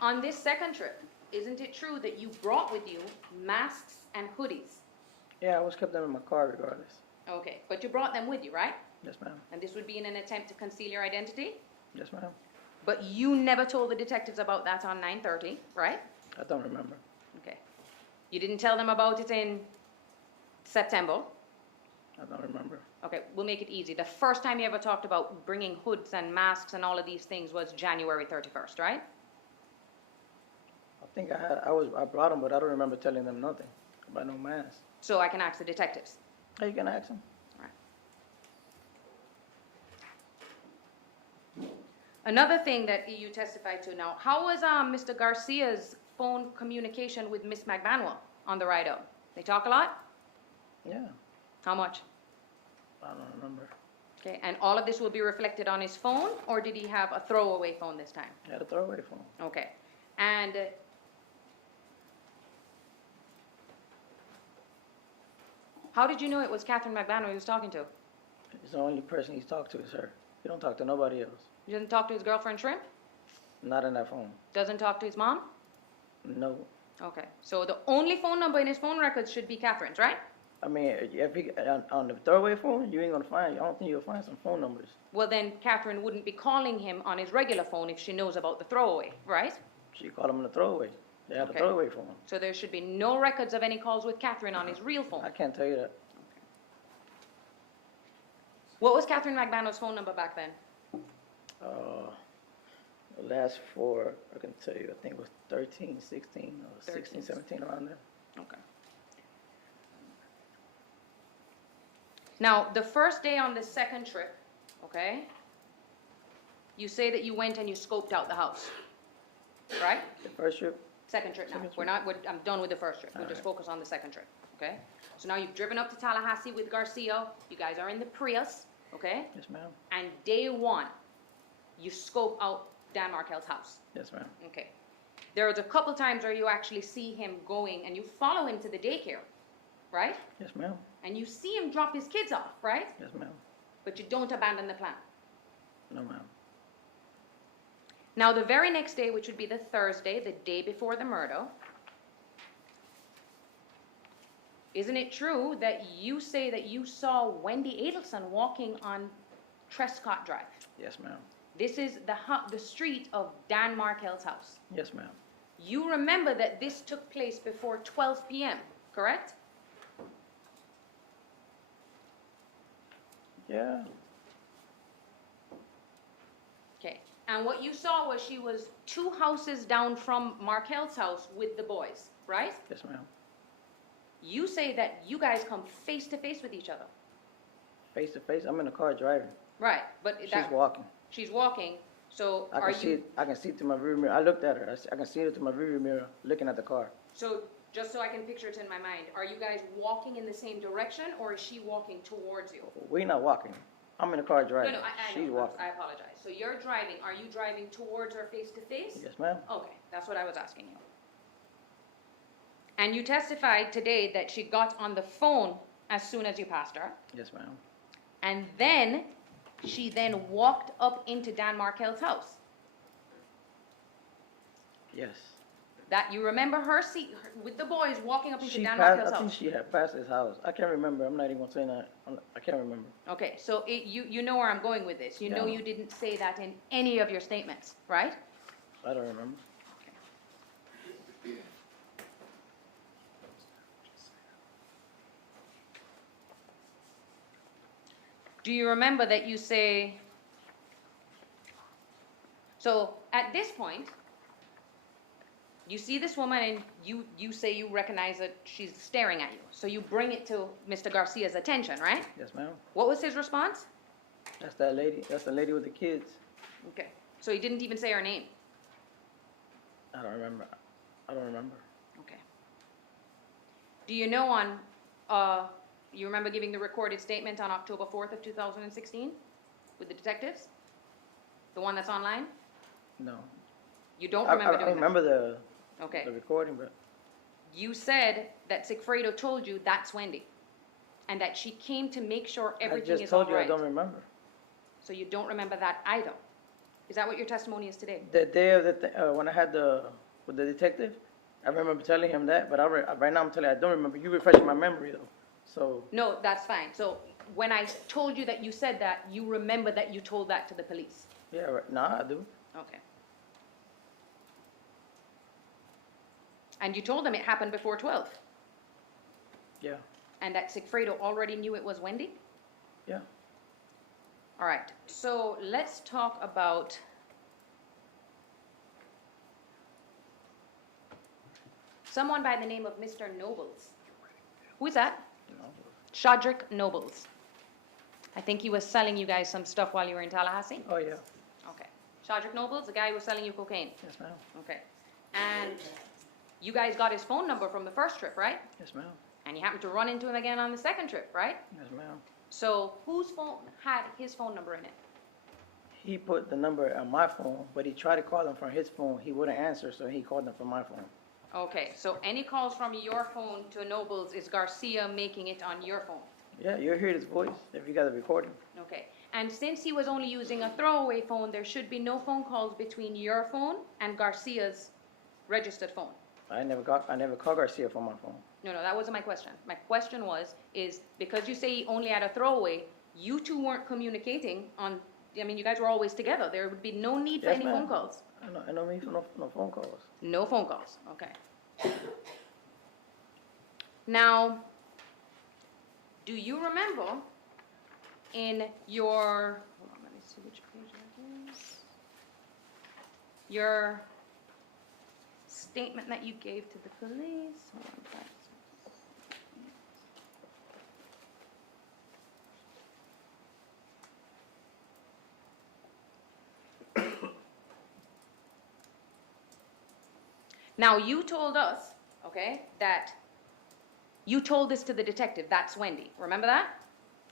on this second trip, isn't it true that you brought with you masks and hoodies? Yeah, I always kept them in my car regardless. Okay, but you brought them with you, right? Yes, ma'am. And this would be in an attempt to conceal your identity? Yes, ma'am. But you never told the detectives about that on 9/30, right? I don't remember. Okay. You didn't tell them about it in September? I don't remember. Okay, we'll make it easy. The first time you ever talked about bringing hoods and masks and all of these things was January 31st, right? I think I brought them, but I don't remember telling them nothing about no mask. So I can ask the detectives. Hey, you can ask them. Another thing that you testified to now, how was Mr. Garcia's phone communication with Miss Mcdonald on the ride out? They talk a lot? Yeah, How much? I don't remember. Okay, and all of this will be reflected on his phone, or did he have a throwaway phone this time? I had a throwaway phone. Okay, and how did you know it was Catherine Mcdonald he was talking to? It's the only person he's talked to is her. He don't talk to nobody else. He doesn't talk to his girlfriend Shrimp? Not in that phone. Doesn't talk to his mom? No. Okay, so the only phone number in his phone records should be Catherine's, right? I mean, if he, on the throwaway phone, you ain't gonna find. I don't think you'll find some phone numbers. Well, then Catherine wouldn't be calling him on his regular phone if she knows about the throwaway, right? She called him on the throwaway. They had Okay. a throwaway phone. So there should be no records of any calls with Catherine on his real phone. I can't tell you that. What was Catherine McDonald's phone number back then? The last four, I can tell you, I think it was 13, 16, or 13. 16, 17, around there. Okay. Now, the first day on the second trip, okay, you say that you went and you scoped out the house, right? The first trip, Second trip now. Second trip. I'm done with the first trip. We'll just focus on the second trip, okay? So now you've driven up to Tallahassee with Garcia. You guys are in the Prius, okay? yes, ma'am. And day one, you scope out Dan Markel's house. Yes, ma'am. Okay. There was a couple times where you actually see him going and you follow him to the daycare, right? Yes, ma'am. And you see him drop his kids off, right? Yes, ma'am. But you don't abandon the plan. No, ma'am. Now, the very next day, which would be the Thursday, the day before the murder, isn't it true that you say that you saw Wendy Adelson walking on Trescott Drive? Yes, ma'am. This is the street of Dan Markel's house. Yes, ma'am. You remember that this took place before 12 p.m., correct? Yeah, Okay. And what you saw was she was 2 houses down from Markel's house with the boys, right? yes, ma'am. You say that you guys come face to face with each other. Face to face, I'm in the car driving. Right, but She's that, walking. she's walking, so I are can see, you, I can see through my rear mirror. I looked at her. I can see it through my rear mirror, looking at the car. so just so I can picture it in my mind, are you guys walking in the same direction or is she walking towards you? We not walking. I'm in the car No, driving. no, I She's know, walking. I apologize. So you're driving, are you driving towards her face to face? Yes, ma'am. Okay, that's what I was asking you. And you testified today that she got on the phone as soon as you passed her, Yes, ma'am. and then she then walked up into Dan Markel's house. Yes. That you remember her with the boys walking up into She Dan passed, Markel's I think house? she had passed his house. I can't remember. I'm not even gonna say that. I can't remember. Okay, so you know where I'm going with this. You know Yeah. you didn't say that in any of your statements, right? I don't remember. Do you remember that you say, so at this point, you see this woman and you say you recognize that she's staring at you. So you bring it to Mr. Garcia's attention, right? Yes, ma'am. What was his response? That's that lady. That's the lady with the kids. Okay, so he didn't even say her name. I don't remember. I don't remember. Okay. Do you know you remember giving the recorded statement on October 4th of 2016 with the detectives? The one that's online? No. You don't remember I doing that? remember the Okay. recording, but You said that Sigfredo told you that's Wendy, and that she came to make sure I everything just is all told you I right. don't remember. So you don't remember that either. Is that what your testimony is today? The day of when I had with the detective, I remember telling him that, but right now I'm telling you I don't remember. You refreshing my memory though, so No, that's fine. So when I told you that you said that, you remember that you told that to the police? yeah, right. Nah, I do. Okay. And you told them it happened before 12, Yeah, and that Sigfredo already knew it was Wendy? yeah. All right, so let's talk about someone by the name of Mr. Nobles. Who is that? No. Shadrick Nobles. I think he was selling you guys some stuff while you were in Tallahassee? Oh yeah. Okay. Shadrick Nobles, the guy who was selling you cocaine? Yes, ma'am. Okay. And you guys got his phone number from the first trip, right? Yes, ma'am. And you happened to run into him again on the second trip, right? Yes, ma'am. So whose phone had his phone number in it? He put the number on my phone, but he tried to call him from his phone. He wouldn't answer, so he called him from my phone. Okay, so any calls from your phone to Nobles is Garcia making it on your phone? Yeah, you'll hear his voice if you got the recording. Okay, and since he was only using a throwaway phone, there should be no phone calls between your phone and Garcia's registered phone? I never called Garcia from my phone. No, that wasn't my question. My question is because you say he only had a throwaway, you two weren't communicating on, I mean, you guys were always together. There would be no need for Yes, any ma'am. phone calls. I don't need no phone calls. No phone calls, okay. Now, do you remember in your, hold on, let me see which page that is. Your statement that you gave to the police, hold on, guys. Now, you told us, okay, that you told this to the detective, that's Wendy. Remember that?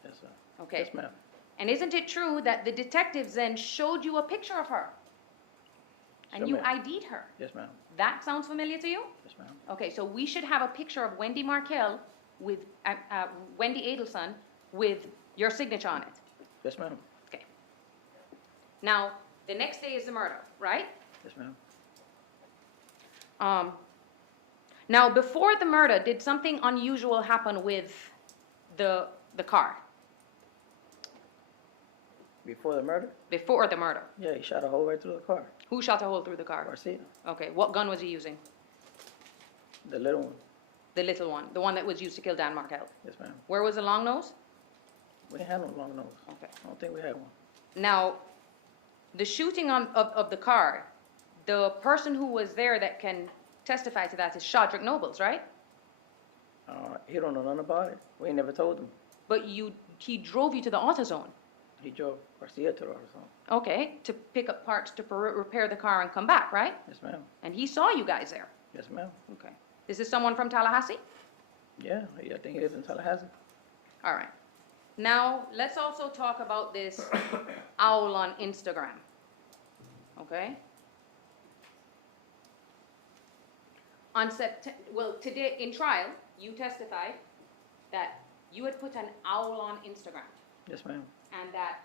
Yes, sir. Okay. Yes, ma'am. And isn't it true that the detectives then showed you a picture of her? And Sure, you ma'am. ID'd her? Yes, ma'am. That sounds familiar to you? Yes, ma'am. Okay, so we should have a picture of Wendy Markel with, Wendy Adelson with your signature on it. Yes, ma'am. Okay. Now, the next day is the murder, right? Yes, ma'am. Now, before the murder, did something unusual happen with the car? Before the murder? Before the murder? Yeah, he shot a hole right through the car. Who shot a hole through the car? Garcia, Okay, what gun was he using? the little one. The little one, the one that was used to kill Dan Markel. Yes, ma'am. Where was the long nose? We ain't had no long nose. Okay. I don't think we had one. Now, the shooting of the car, the person who was there that can testify to that is Shadrick Nobles, right? He don't know nothing about it. We ain't never told him. But he drove you to the AutoZone, He drove Garcia to the AutoZone. okay, to pick up parts to repair the car and come back, right? Yes, ma'am. And he saw you guys there. Yes, ma'am. Okay. This is someone from Tallahassee? Yeah, I think he lives in Tallahassee. All right. Now, let's also talk about this owl on Instagram. Okay? Today in trial, you testified that you had put an owl on Instagram Yes, ma'am. and that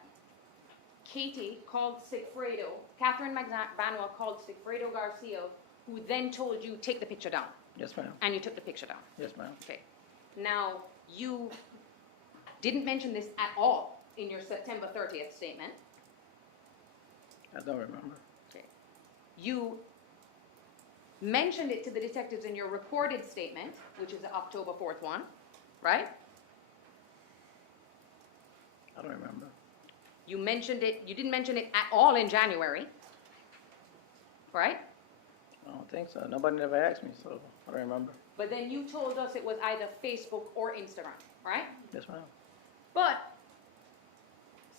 Katie called Sigfredo, Catherine McDonald called Sigfredo Garcia, who then told you, take the picture down. Yes, ma'am. And you took the picture down. Yes, ma'am. Okay. Now, you didn't mention this at all in your September 30th statement. I don't remember. Okay. You mentioned it to the detectives in your recorded statement, which is the October 4th one, right? I don't remember. You mentioned it, you didn't mention it at all in January, right? I don't think so. Nobody never asked me, so I don't remember. But then you told us it was either Facebook or Instagram, right? Yes, ma'am. But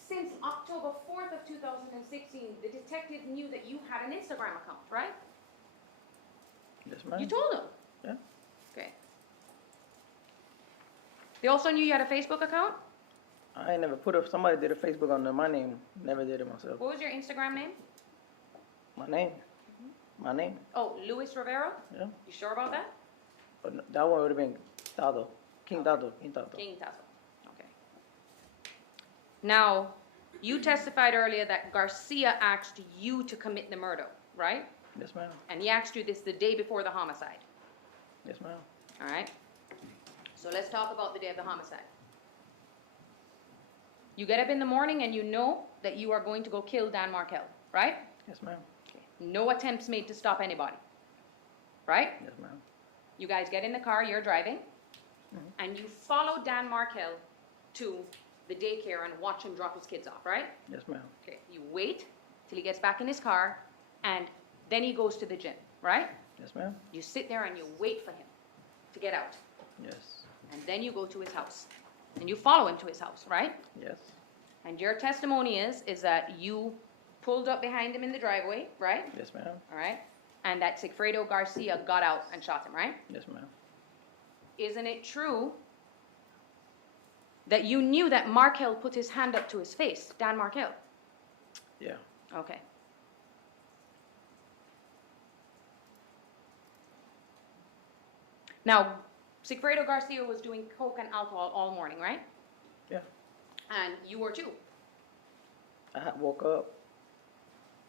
since October 4th of 2016, the detective knew that you had an Instagram account, right? Yes, ma'am. You told them? Yeah. Okay. They also knew you had a Facebook account? I ain't never put up. Somebody did a Facebook under my name. Never did it myself. What was your Instagram name? My name. My name. Oh, Luis Rivera? Yeah. You sure about that? But that one would have been Dado. King Dado. King Dado. King Tasso. Okay. Now, you testified earlier that Garcia asked you to commit the murder, right? Yes, ma'am. And he asked you this the day before the homicide. Yes, ma'am. All right? So let's talk about the day of the homicide. You get up in the morning and you know that you are going to go kill Dan Markel, right? Yes, ma'am. Okay. No attempts made to stop anybody, right? Yes, ma'am. You guys get in the car, you're driving, and you follow Dan Markel to the daycare and watch him drop his kids off, right? Yes, ma'am. Okay. You wait till he gets back in his car, and then he goes to the gym, right? Yes, ma'am. You sit there and you wait for him to get out, Yes. and then you go to his house, and you follow him to his house, right? Yes. And your testimony is that you pulled up behind him in the driveway, right? Yes, ma'am. All right? And that Sigfredo Garcia got out and shot him, right? Yes, ma'am. Isn't it true that you knew that Markel put his hand up to his face, Dan Markel? Yeah. Okay. Now, Sigfredo Garcia was doing coke and alcohol all morning, right? Yeah. And you were too. I woke up,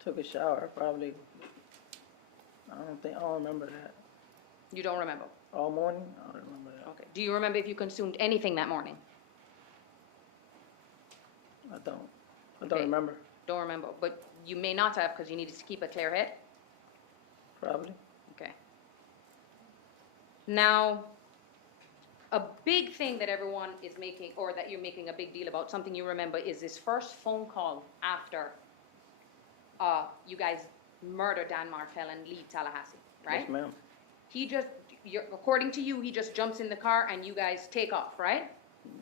took a shower, probably. I don't remember that. You don't remember? All morning? I don't remember that. Okay. Do you remember if you consumed anything that morning? I don't Okay. remember. Don't remember. But you may not have because you needed to keep a clear head? Probably. Okay. Now, a big thing that everyone is making, or that you're making a big deal about, something you remember, is this first phone call after you guys murdered Dan Markel and leave Tallahassee, right? Yes, ma'am. According to you, he just jumps in the car and you guys take off, right?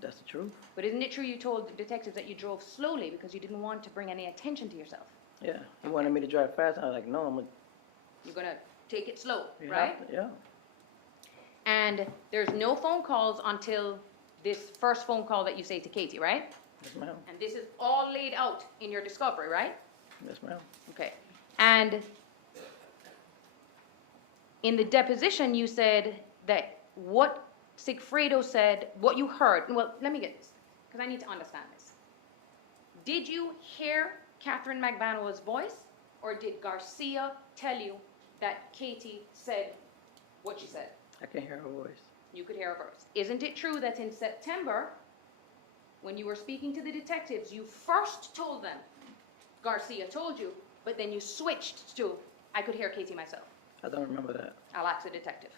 That's the truth. But isn't it true you told the detectives that you drove slowly because you didn't want to bring any attention to yourself? Yeah. He wanted me to drive fast. I was like, no, I'm going You're gonna take it slow, to. right? Yeah. And there's no phone calls until this first phone call that you say to Katie, right? Yes, ma'am. And this is all laid out in your discovery, right? Yes, ma'am. Okay. And in the deposition, you said that what Sigfredo said, what you heard, well, let me get this, because I need to understand this. Did you hear Catherine McDonald's voice, or did Garcia tell you that Katie said what she said? I can't hear her voice. You could hear her voice. Isn't it true that in September, when you were speaking to the detectives, you first told them Garcia told you, but then you switched to, I could hear Katie myself? I don't remember that. I'll ask the detective.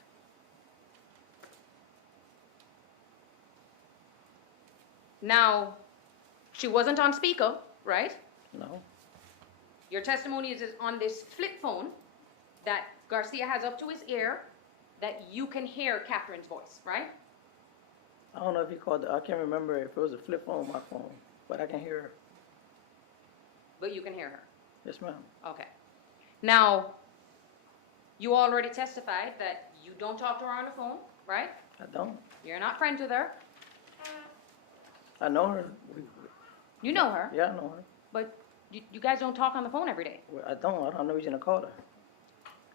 Now, She wasn't on speaker, right? No, Your testimony is on this flip phone that Garcia has up to his ear that you can hear Catherine's voice, right? I don't know if you called, I can't remember if it was a flip phone or my phone, but I can hear her. But you can hear her. Yes, ma'am. Okay. Now, you already testified that you don't talk to her on the phone, right? I don't. You're not friends with her. I know her. You know her, Yeah, I know her. but you guys don't talk on the phone every day. Well, I don't have no reason to call her.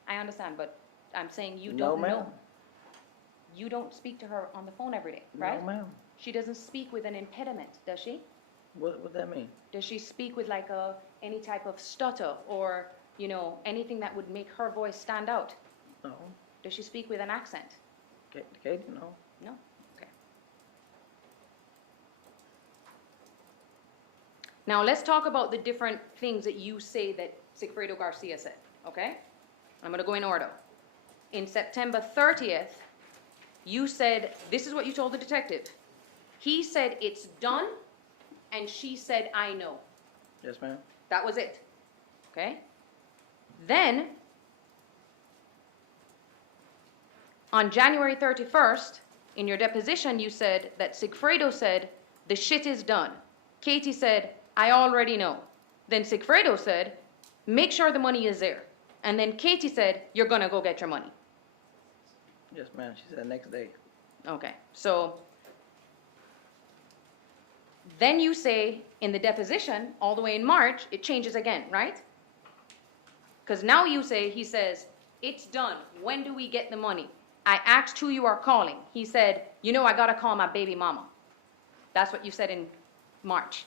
I understand, but I'm saying you No, don't ma'am. know. You don't speak to her on the phone every day, right? No, ma'am. She doesn't speak with an impediment, does she? What that mean? Does she speak with like any type of stutter or, anything that would make her voice stand out? No. Does she speak with an accent? Katie, no. No? Okay. Now let's talk about the different things that you say that Sigfredo Garcia said, okay? I'm gonna go in order. In September 30th, you said, this is what you told the detective. He said, it's done, and she said, I know. Yes, ma'am. That was it, okay? Then, on January 31st, in your deposition, you said that Sigfredo said, the shit is done. Katie said, I already know. Then Sigfredo said, make sure the money is there. And then Katie said, you're gonna go get your money. Yes, ma'am. She said next day. Okay, so then you say in the deposition, all the way in March, it changes again, right? Because now you say, he says, it's done. When do we get the money? I asked who you are calling. He said, I gotta call my baby mama. That's what you said in March.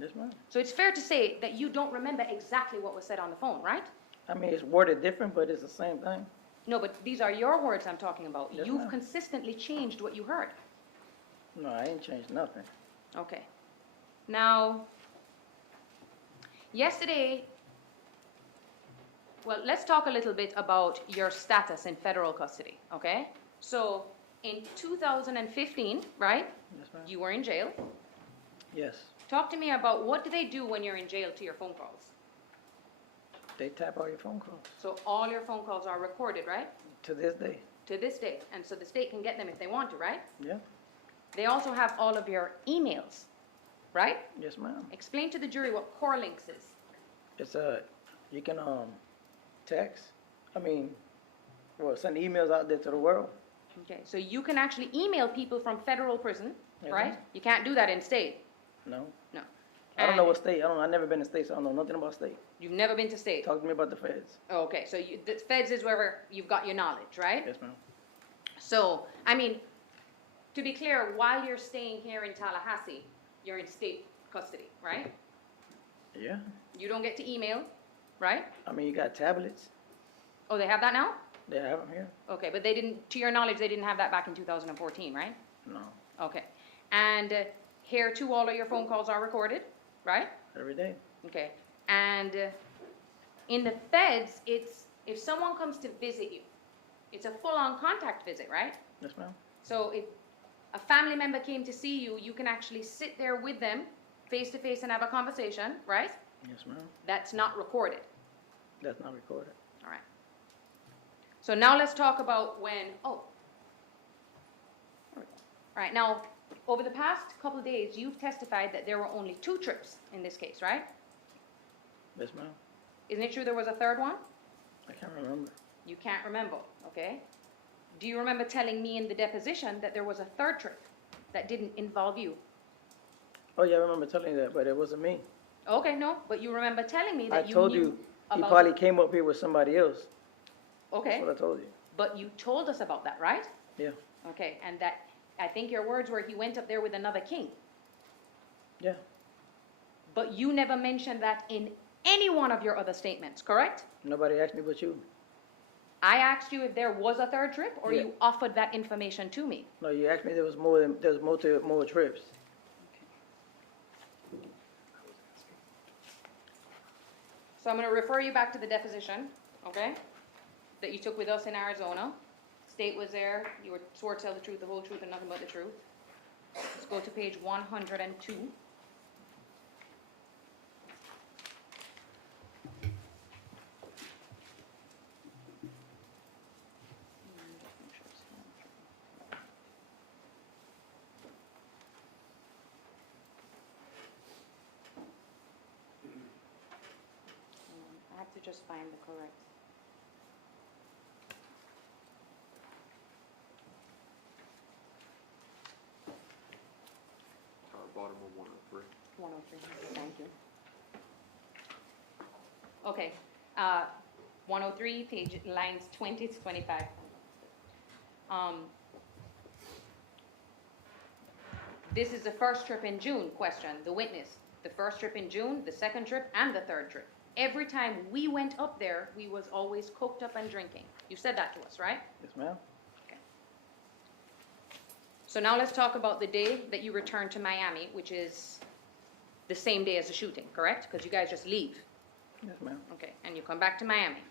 Yes, ma'am. So it's fair to say that you don't remember exactly what was said on the phone, right? I mean, it's worded different, but it's the same thing. No, but these are your words I'm talking about. Yes, You've ma'am. consistently changed what you heard. No, I ain't changed nothing. Okay. Now, yesterday, well, let's talk a little bit about your status in federal custody, okay? So, in 2015, right, Yes, ma'am. you were in jail. Yes. Talk to me about what do they do when you're in jail to your phone calls? They tap all your phone calls. So all your phone calls are recorded, right? To this day. To this day. And so the state can get them if they want to, right? Yeah. They also have all of your emails, right? Yes, ma'am. Explain to the jury what core links is. It's you can text. Send emails out there to the world. Okay, so you can actually email people from federal prison, Yes, right? ma'am. You can't do that in state. No. No. I don't know And what state. I've never been to state, so I don't know nothing about state. You've never been to state. Talk to me about the feds. Okay, so the feds is wherever you've got your knowledge, right? Yes, ma'am. So, to be clear, while you're staying here in Tallahassee, you're in state custody, right? Yeah. You don't get to email, right? You got tablets. Oh, they have that now? They have them here. Okay, but they didn't, to your knowledge, they didn't have that back in 2014, right? No. Okay. And here too, all of your phone calls are recorded, right? Every day. Okay. And in the feds, it's, if someone comes to visit you, it's a full-on contact visit, right? Yes, ma'am. So if a family member came to see you, you can actually sit there with them face-to-face and have a conversation, right? Yes, ma'am. That's not recorded. That's not recorded. All right. So now let's talk about when, all right, now, over the past couple of days, you've testified that there were only 2 trips in this case, right? Yes, ma'am. Isn't it true there was a third one? I can't remember. You can't remember, okay? Do you remember telling me in the deposition that there was a third trip that didn't involve you? Oh, yeah, I remember telling you that, but it wasn't me. Okay, no, but you remember telling me I that you told knew you he about... probably came up here with somebody else. Okay, That's what I told you. but you told us about that, right? Yeah. Okay, and that, I think your words were he went up there with another king. Yeah. But you never mentioned that in any one of your other statements, correct? Nobody asked me but you. I asked you if there was a third trip, or Yeah. you offered that information to me? No, you asked me there was more trips. So I'm going to refer you back to the deposition, okay, that you took with us in Arizona. State was there, you were swore to tell the truth, the whole truth, and nothing but the truth. Let's go to page 102. have to just find the correct. Bottom of 103. 103, thank you. Okay, 103, page, lines 20 to 25. This is the first trip in June, question, the witness. The first trip in June, the second trip, and the third trip. Every time we went up there, we was always coked up and drinking. You said that to us, right? Yes, ma'am. So now let's talk about the day that you returned to Miami, which is the same day as the shooting, correct? Because you guys just leave. Yes, ma'am. Okay, and you come back to Miami.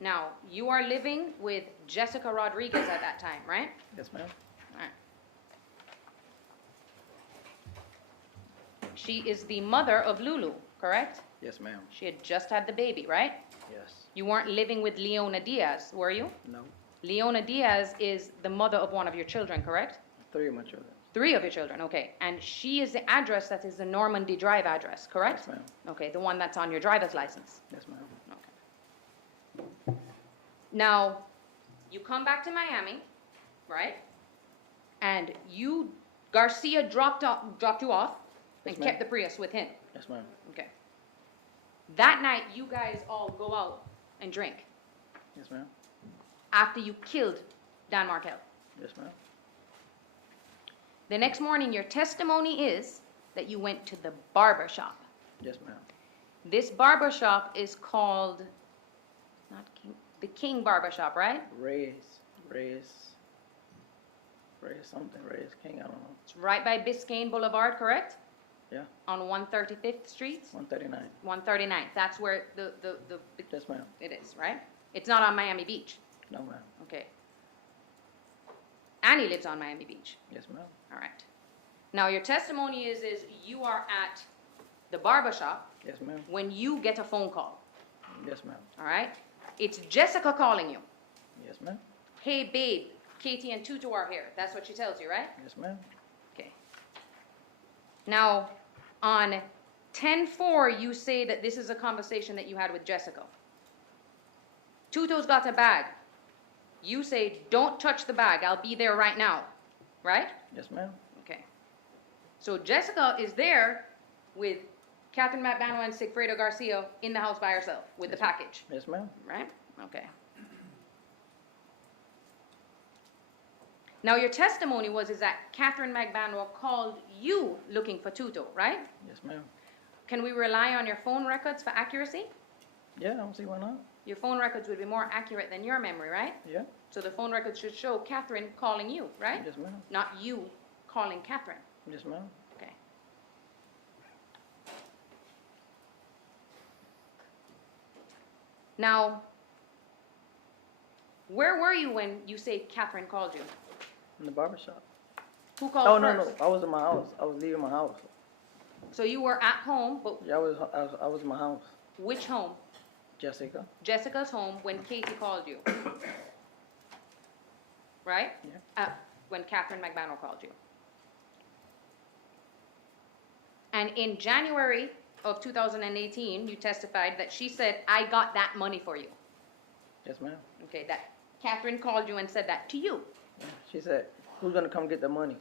Now, you are living with Jessica Rodriguez at that time, right? Yes, ma'am. All right. She is the mother of Lulu, correct? Yes, ma'am. She had just had the baby, right? Yes. You weren't living with Leona Diaz, were you? No. Leona Diaz is the mother of one of your children, correct? 3 of my children. 3 of your children, okay. And she is the address that is the Normandy Drive address, correct? Yes, ma'am. Okay, the one that's on your driver's license. Yes, ma'am. Okay. Now, you come back to Miami, right? And Garcia dropped you off and Yes, ma'am. kept the Prius with him. Yes, ma'am. Okay. That night, you guys all go out and drink Yes, ma'am. after you killed Dan Markel. Yes, ma'am. The next morning, your testimony is that you went to the barber shop. Yes, ma'am. This barber shop is called, the King Barber Shop, right? Reyes something, Reyes King, I don't know. It's right by Biscayne Boulevard, correct? Yeah. On 135th Street? 139. 139th. That's where the Yes, ma'am. it is, right? It's not on Miami Beach. No, ma'am. Okay. Annie lives on Miami Beach. Yes, ma'am. All right. Now, your testimony is you are at the barber shop Yes, ma'am. when you get a phone call. Yes, ma'am. All right? It's Jessica calling you. Yes, ma'am. Hey, babe, Katie and Tutu are here. That's what she tells you, right? Yes, ma'am. Okay. Now, on 10/4, you say that this is a conversation that you had with Jessica. Tutu's got a bag. You say, don't touch the bag. I'll be there right now. Right? Yes, ma'am. Okay. So Jessica is there with Catherine Mcdonald and Sigfredo Garcia in the house by herself with the package. Yes, ma'am. Right? Okay. Now, your testimony is that Catherine McBanwell called you looking for Tutu, right? Yes, ma'am. Can we rely on your phone records for accuracy? Yeah, I don't see why not. Your phone records would be more accurate than your memory, right? Yeah. So the phone records should show Catherine calling you, right? Yes, ma'am. Not you calling Catherine. Yes, ma'am. Okay. Now, where were you when you say Catherine called you? In the barber shop. Who called Oh, first? no. I was in my house. I was leaving my house. So you were at home, but Yeah, I was in my house. which home? Jessica. Jessica's home when Katie called you. Right? Yeah. When Catherine McBanwell called you. And in January of 2018, you testified that she said, I got that money for you. Yes, ma'am. Okay, that Catherine called you and said that to you. Yeah. She said, who's gonna come get the money?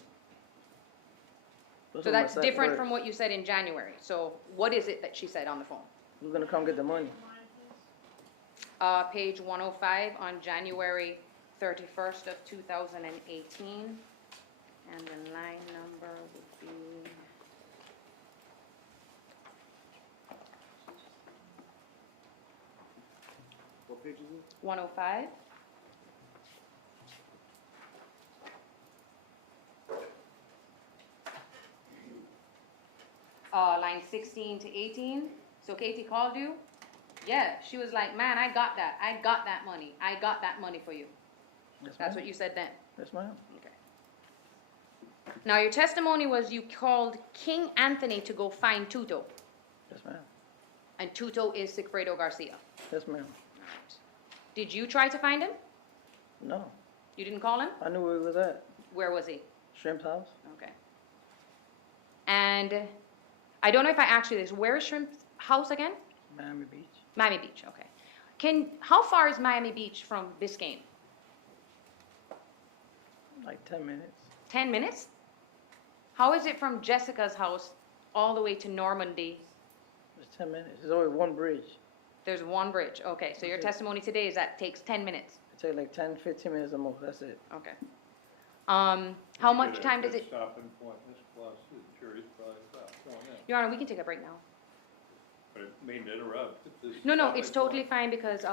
Those So were my that's exact different words. from what you said in January. So what is it that she said on the phone? Who's gonna come get the money? Page 105 on January 31st of 2018. And the line number would be... What page is it? 105. Line 16 to 18. So Katie called you? Yeah, she was like, man, I got that. I got that money. I got that money for you. Yes, That's ma'am. what you said then. Yes, ma'am. Okay. Now your testimony was you called King Anthony to go find Tutu. Yes, ma'am. And Tutu is Sigfredo Garcia. Yes, ma'am. Did you try to find him? No. You didn't call him? I knew where he was at. Where was he? Shrimp's house. Okay. And I don't know if I asked you this. Where is Shrimp's house again? Miami Beach. Miami Beach, okay. How far is Miami Beach from Biscayne? Like 10 minutes. 10 minutes? How is it from Jessica's house all the way to Normandy? It's 10 minutes. There's only one bridge. There's one bridge, okay. So your Okay. testimony today is that takes 10 minutes, It takes like 10, 15 minutes or more. That's it. okay. How much time does it? Stopping point, Ms. Colossus, the jury's probably about going in. Your Honor, we can take a break now. I didn't mean to interrupt. No, it's totally fine because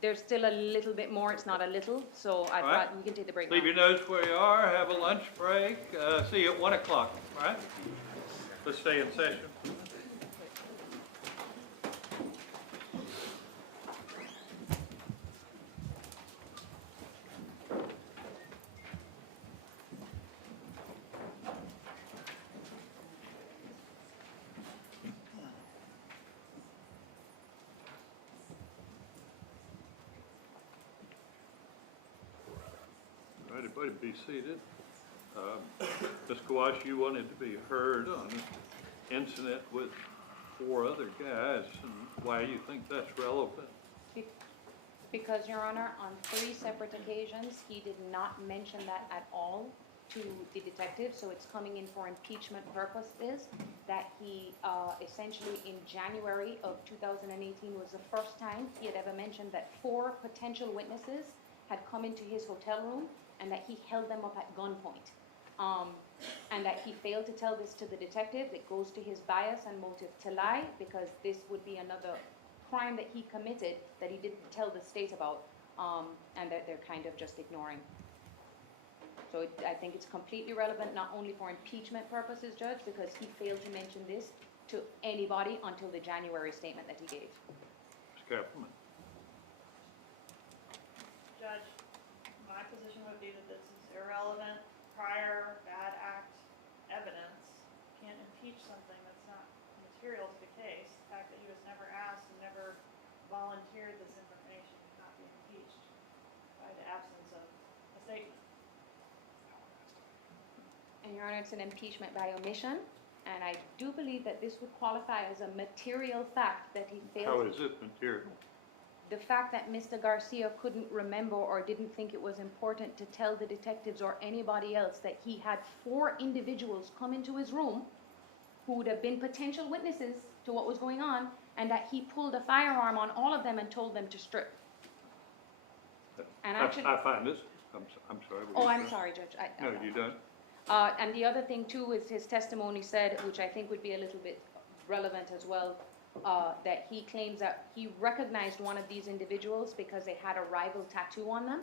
there's still a little bit more. It's not a little, so I All right. thought we can take the break now. Leave your notes where you are, have a lunch break, see you at 1 o'clock, all right? Let's stay in session. All right, everybody be seated. Ms. Kawash, you wanted to be heard on an incident with 4 other guys, and why you think that's relevant? Because, Your Honor, on 3 separate occasions, he did not mention that at all to the detective, so it's coming in for impeachment purposes, that he essentially in January of 2018 was the first time he had ever mentioned that 4 potential witnesses had come into his hotel room and that he held them up at gunpoint. And that he failed to tell this to the detective. It goes to his bias and motive to lie, because this would be another crime that he committed that he didn't tell the state about, and that they're kind of just ignoring. So I think it's completely relevant, not only for impeachment purposes, Judge, because he failed to mention this to anybody until the January statement that he gave. Ms. Kappelman? Judge, my position would be that this is irrelevant, prior bad act evidence. Can't impeach something that's not material to the case. The fact that he was never asked and never volunteered this information cannot be impeached by the absence of a statement. And Your Honor, it's an impeachment by omission, and I do believe that this would qualify as a material fact that he failed. How is it material? The fact that Mr. Garcia couldn't remember or didn't think it was important to tell the detectives or anybody else that he had 4 individuals come into his room who would have been potential witnesses to what was going on, and that he pulled a firearm on all of them and told them to strip. And actually, I find this, I'm sorry. oh, I'm sorry, Judge. No, you don't? And the other thing too is his testimony said, which I think would be a little bit relevant as well, that he claims that he recognized one of these individuals because they had a rival tattoo on them,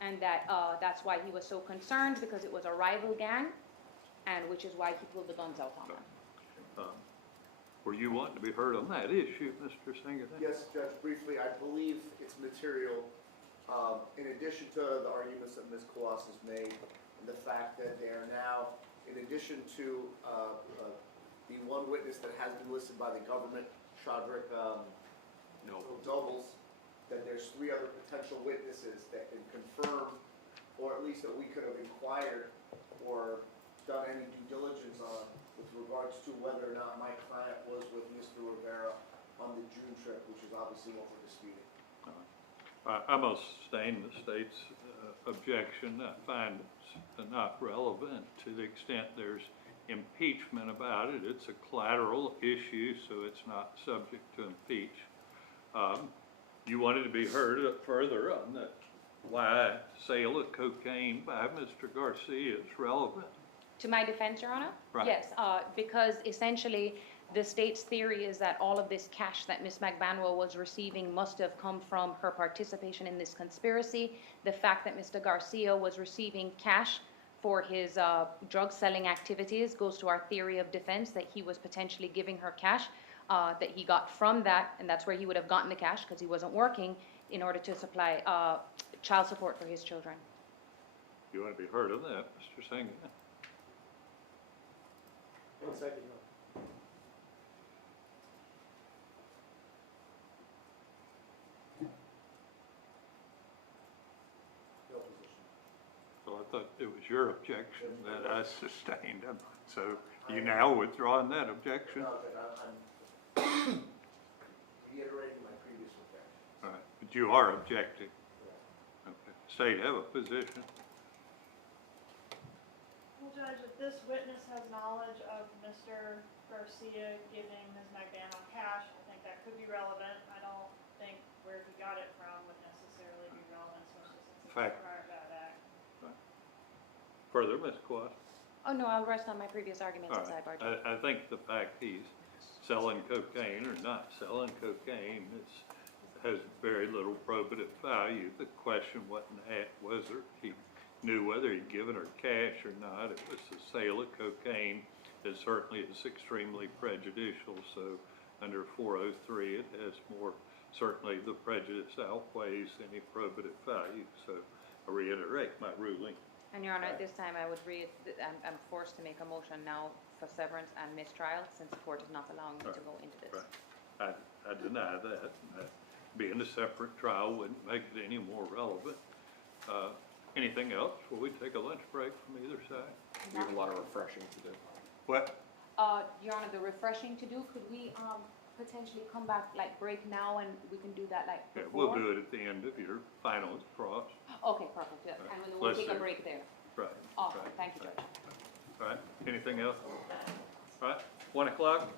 and that that's why he was so concerned, because it was a rival gang, and which is why he pulled the guns out on them. Were you wanting to be heard on that issue, Mr. Singer? Yes, Judge, briefly, I believe it's material, in addition to the arguments that Ms. Colossus made, and the fact that they are now, in addition to the one witness that has been listed by the government, Chodrick Nobles, that there's 3 other potential witnesses that can confirm, or at least that we could have inquired or done any due diligence on with regards to whether or not my client was with Mr. Rivera on the June trip, which is obviously what we're disputing. I must sustain the state's objection. I find it's not relevant to the extent there's impeachment about it. It's a collateral issue, so it's not subject to impeach. You wanted to be heard further on that, why sale of cocaine by Mr. Garcia is relevant. To my defense, Your Honor? Right. Yes, because essentially the state's theory is that all of this cash that Ms. McBanwell was receiving must have come from her participation in this conspiracy. The fact that Mr. Garcia was receiving cash for his drug selling activities goes to our theory of defense, that he was potentially giving her cash that he got from that, and that's where he would have gotten the cash because he wasn't working, in order to supply child support for his children. You want to be heard on that, Mr. Singer? 1 second. No position. So I thought it was your objection that I sustained. So you now withdrawing that objection? No, I'm reiterating You are objecting. Okay. State have a position. Well, Judge, if this witness has knowledge of Mr. Garcia giving Ms. Mcdonald cash, I think that could be relevant. I don't think where he got it from would necessarily be relevant, especially since it's a Fact. prior bad act. Further, Ms. Quast? Oh, no, I'll rest on my previous arguments All as right. I barge. I think the fact he's selling cocaine or not selling cocaine has very little probative value. The question wasn't whether he knew whether he'd given her cash or not. It was the sale of cocaine. It certainly is extremely prejudicial, so under 403, it has more, certainly the prejudice outweighs any probative value. So I reiterate my ruling. And Your Honor, at this time, I would I'm forced to make a motion now for severance and mistrial, since the court is not allowing me to go into this. Right. I deny that. Being a separate trial wouldn't make it any more relevant. Anything else before we take a lunch break from either side? We have a lot of refreshing to do. What? Your Honor, the refreshing to do, could we, potentially come back, like, break now, and we can do that, like, Yeah, before? we'll do it at the end of your finals cross. Okay, perfect, yeah, Right. and we'll Let's take a see. break there. Right. Awesome, right, thank you, right. Judge. All right, anything else? All right, 1 o'clock?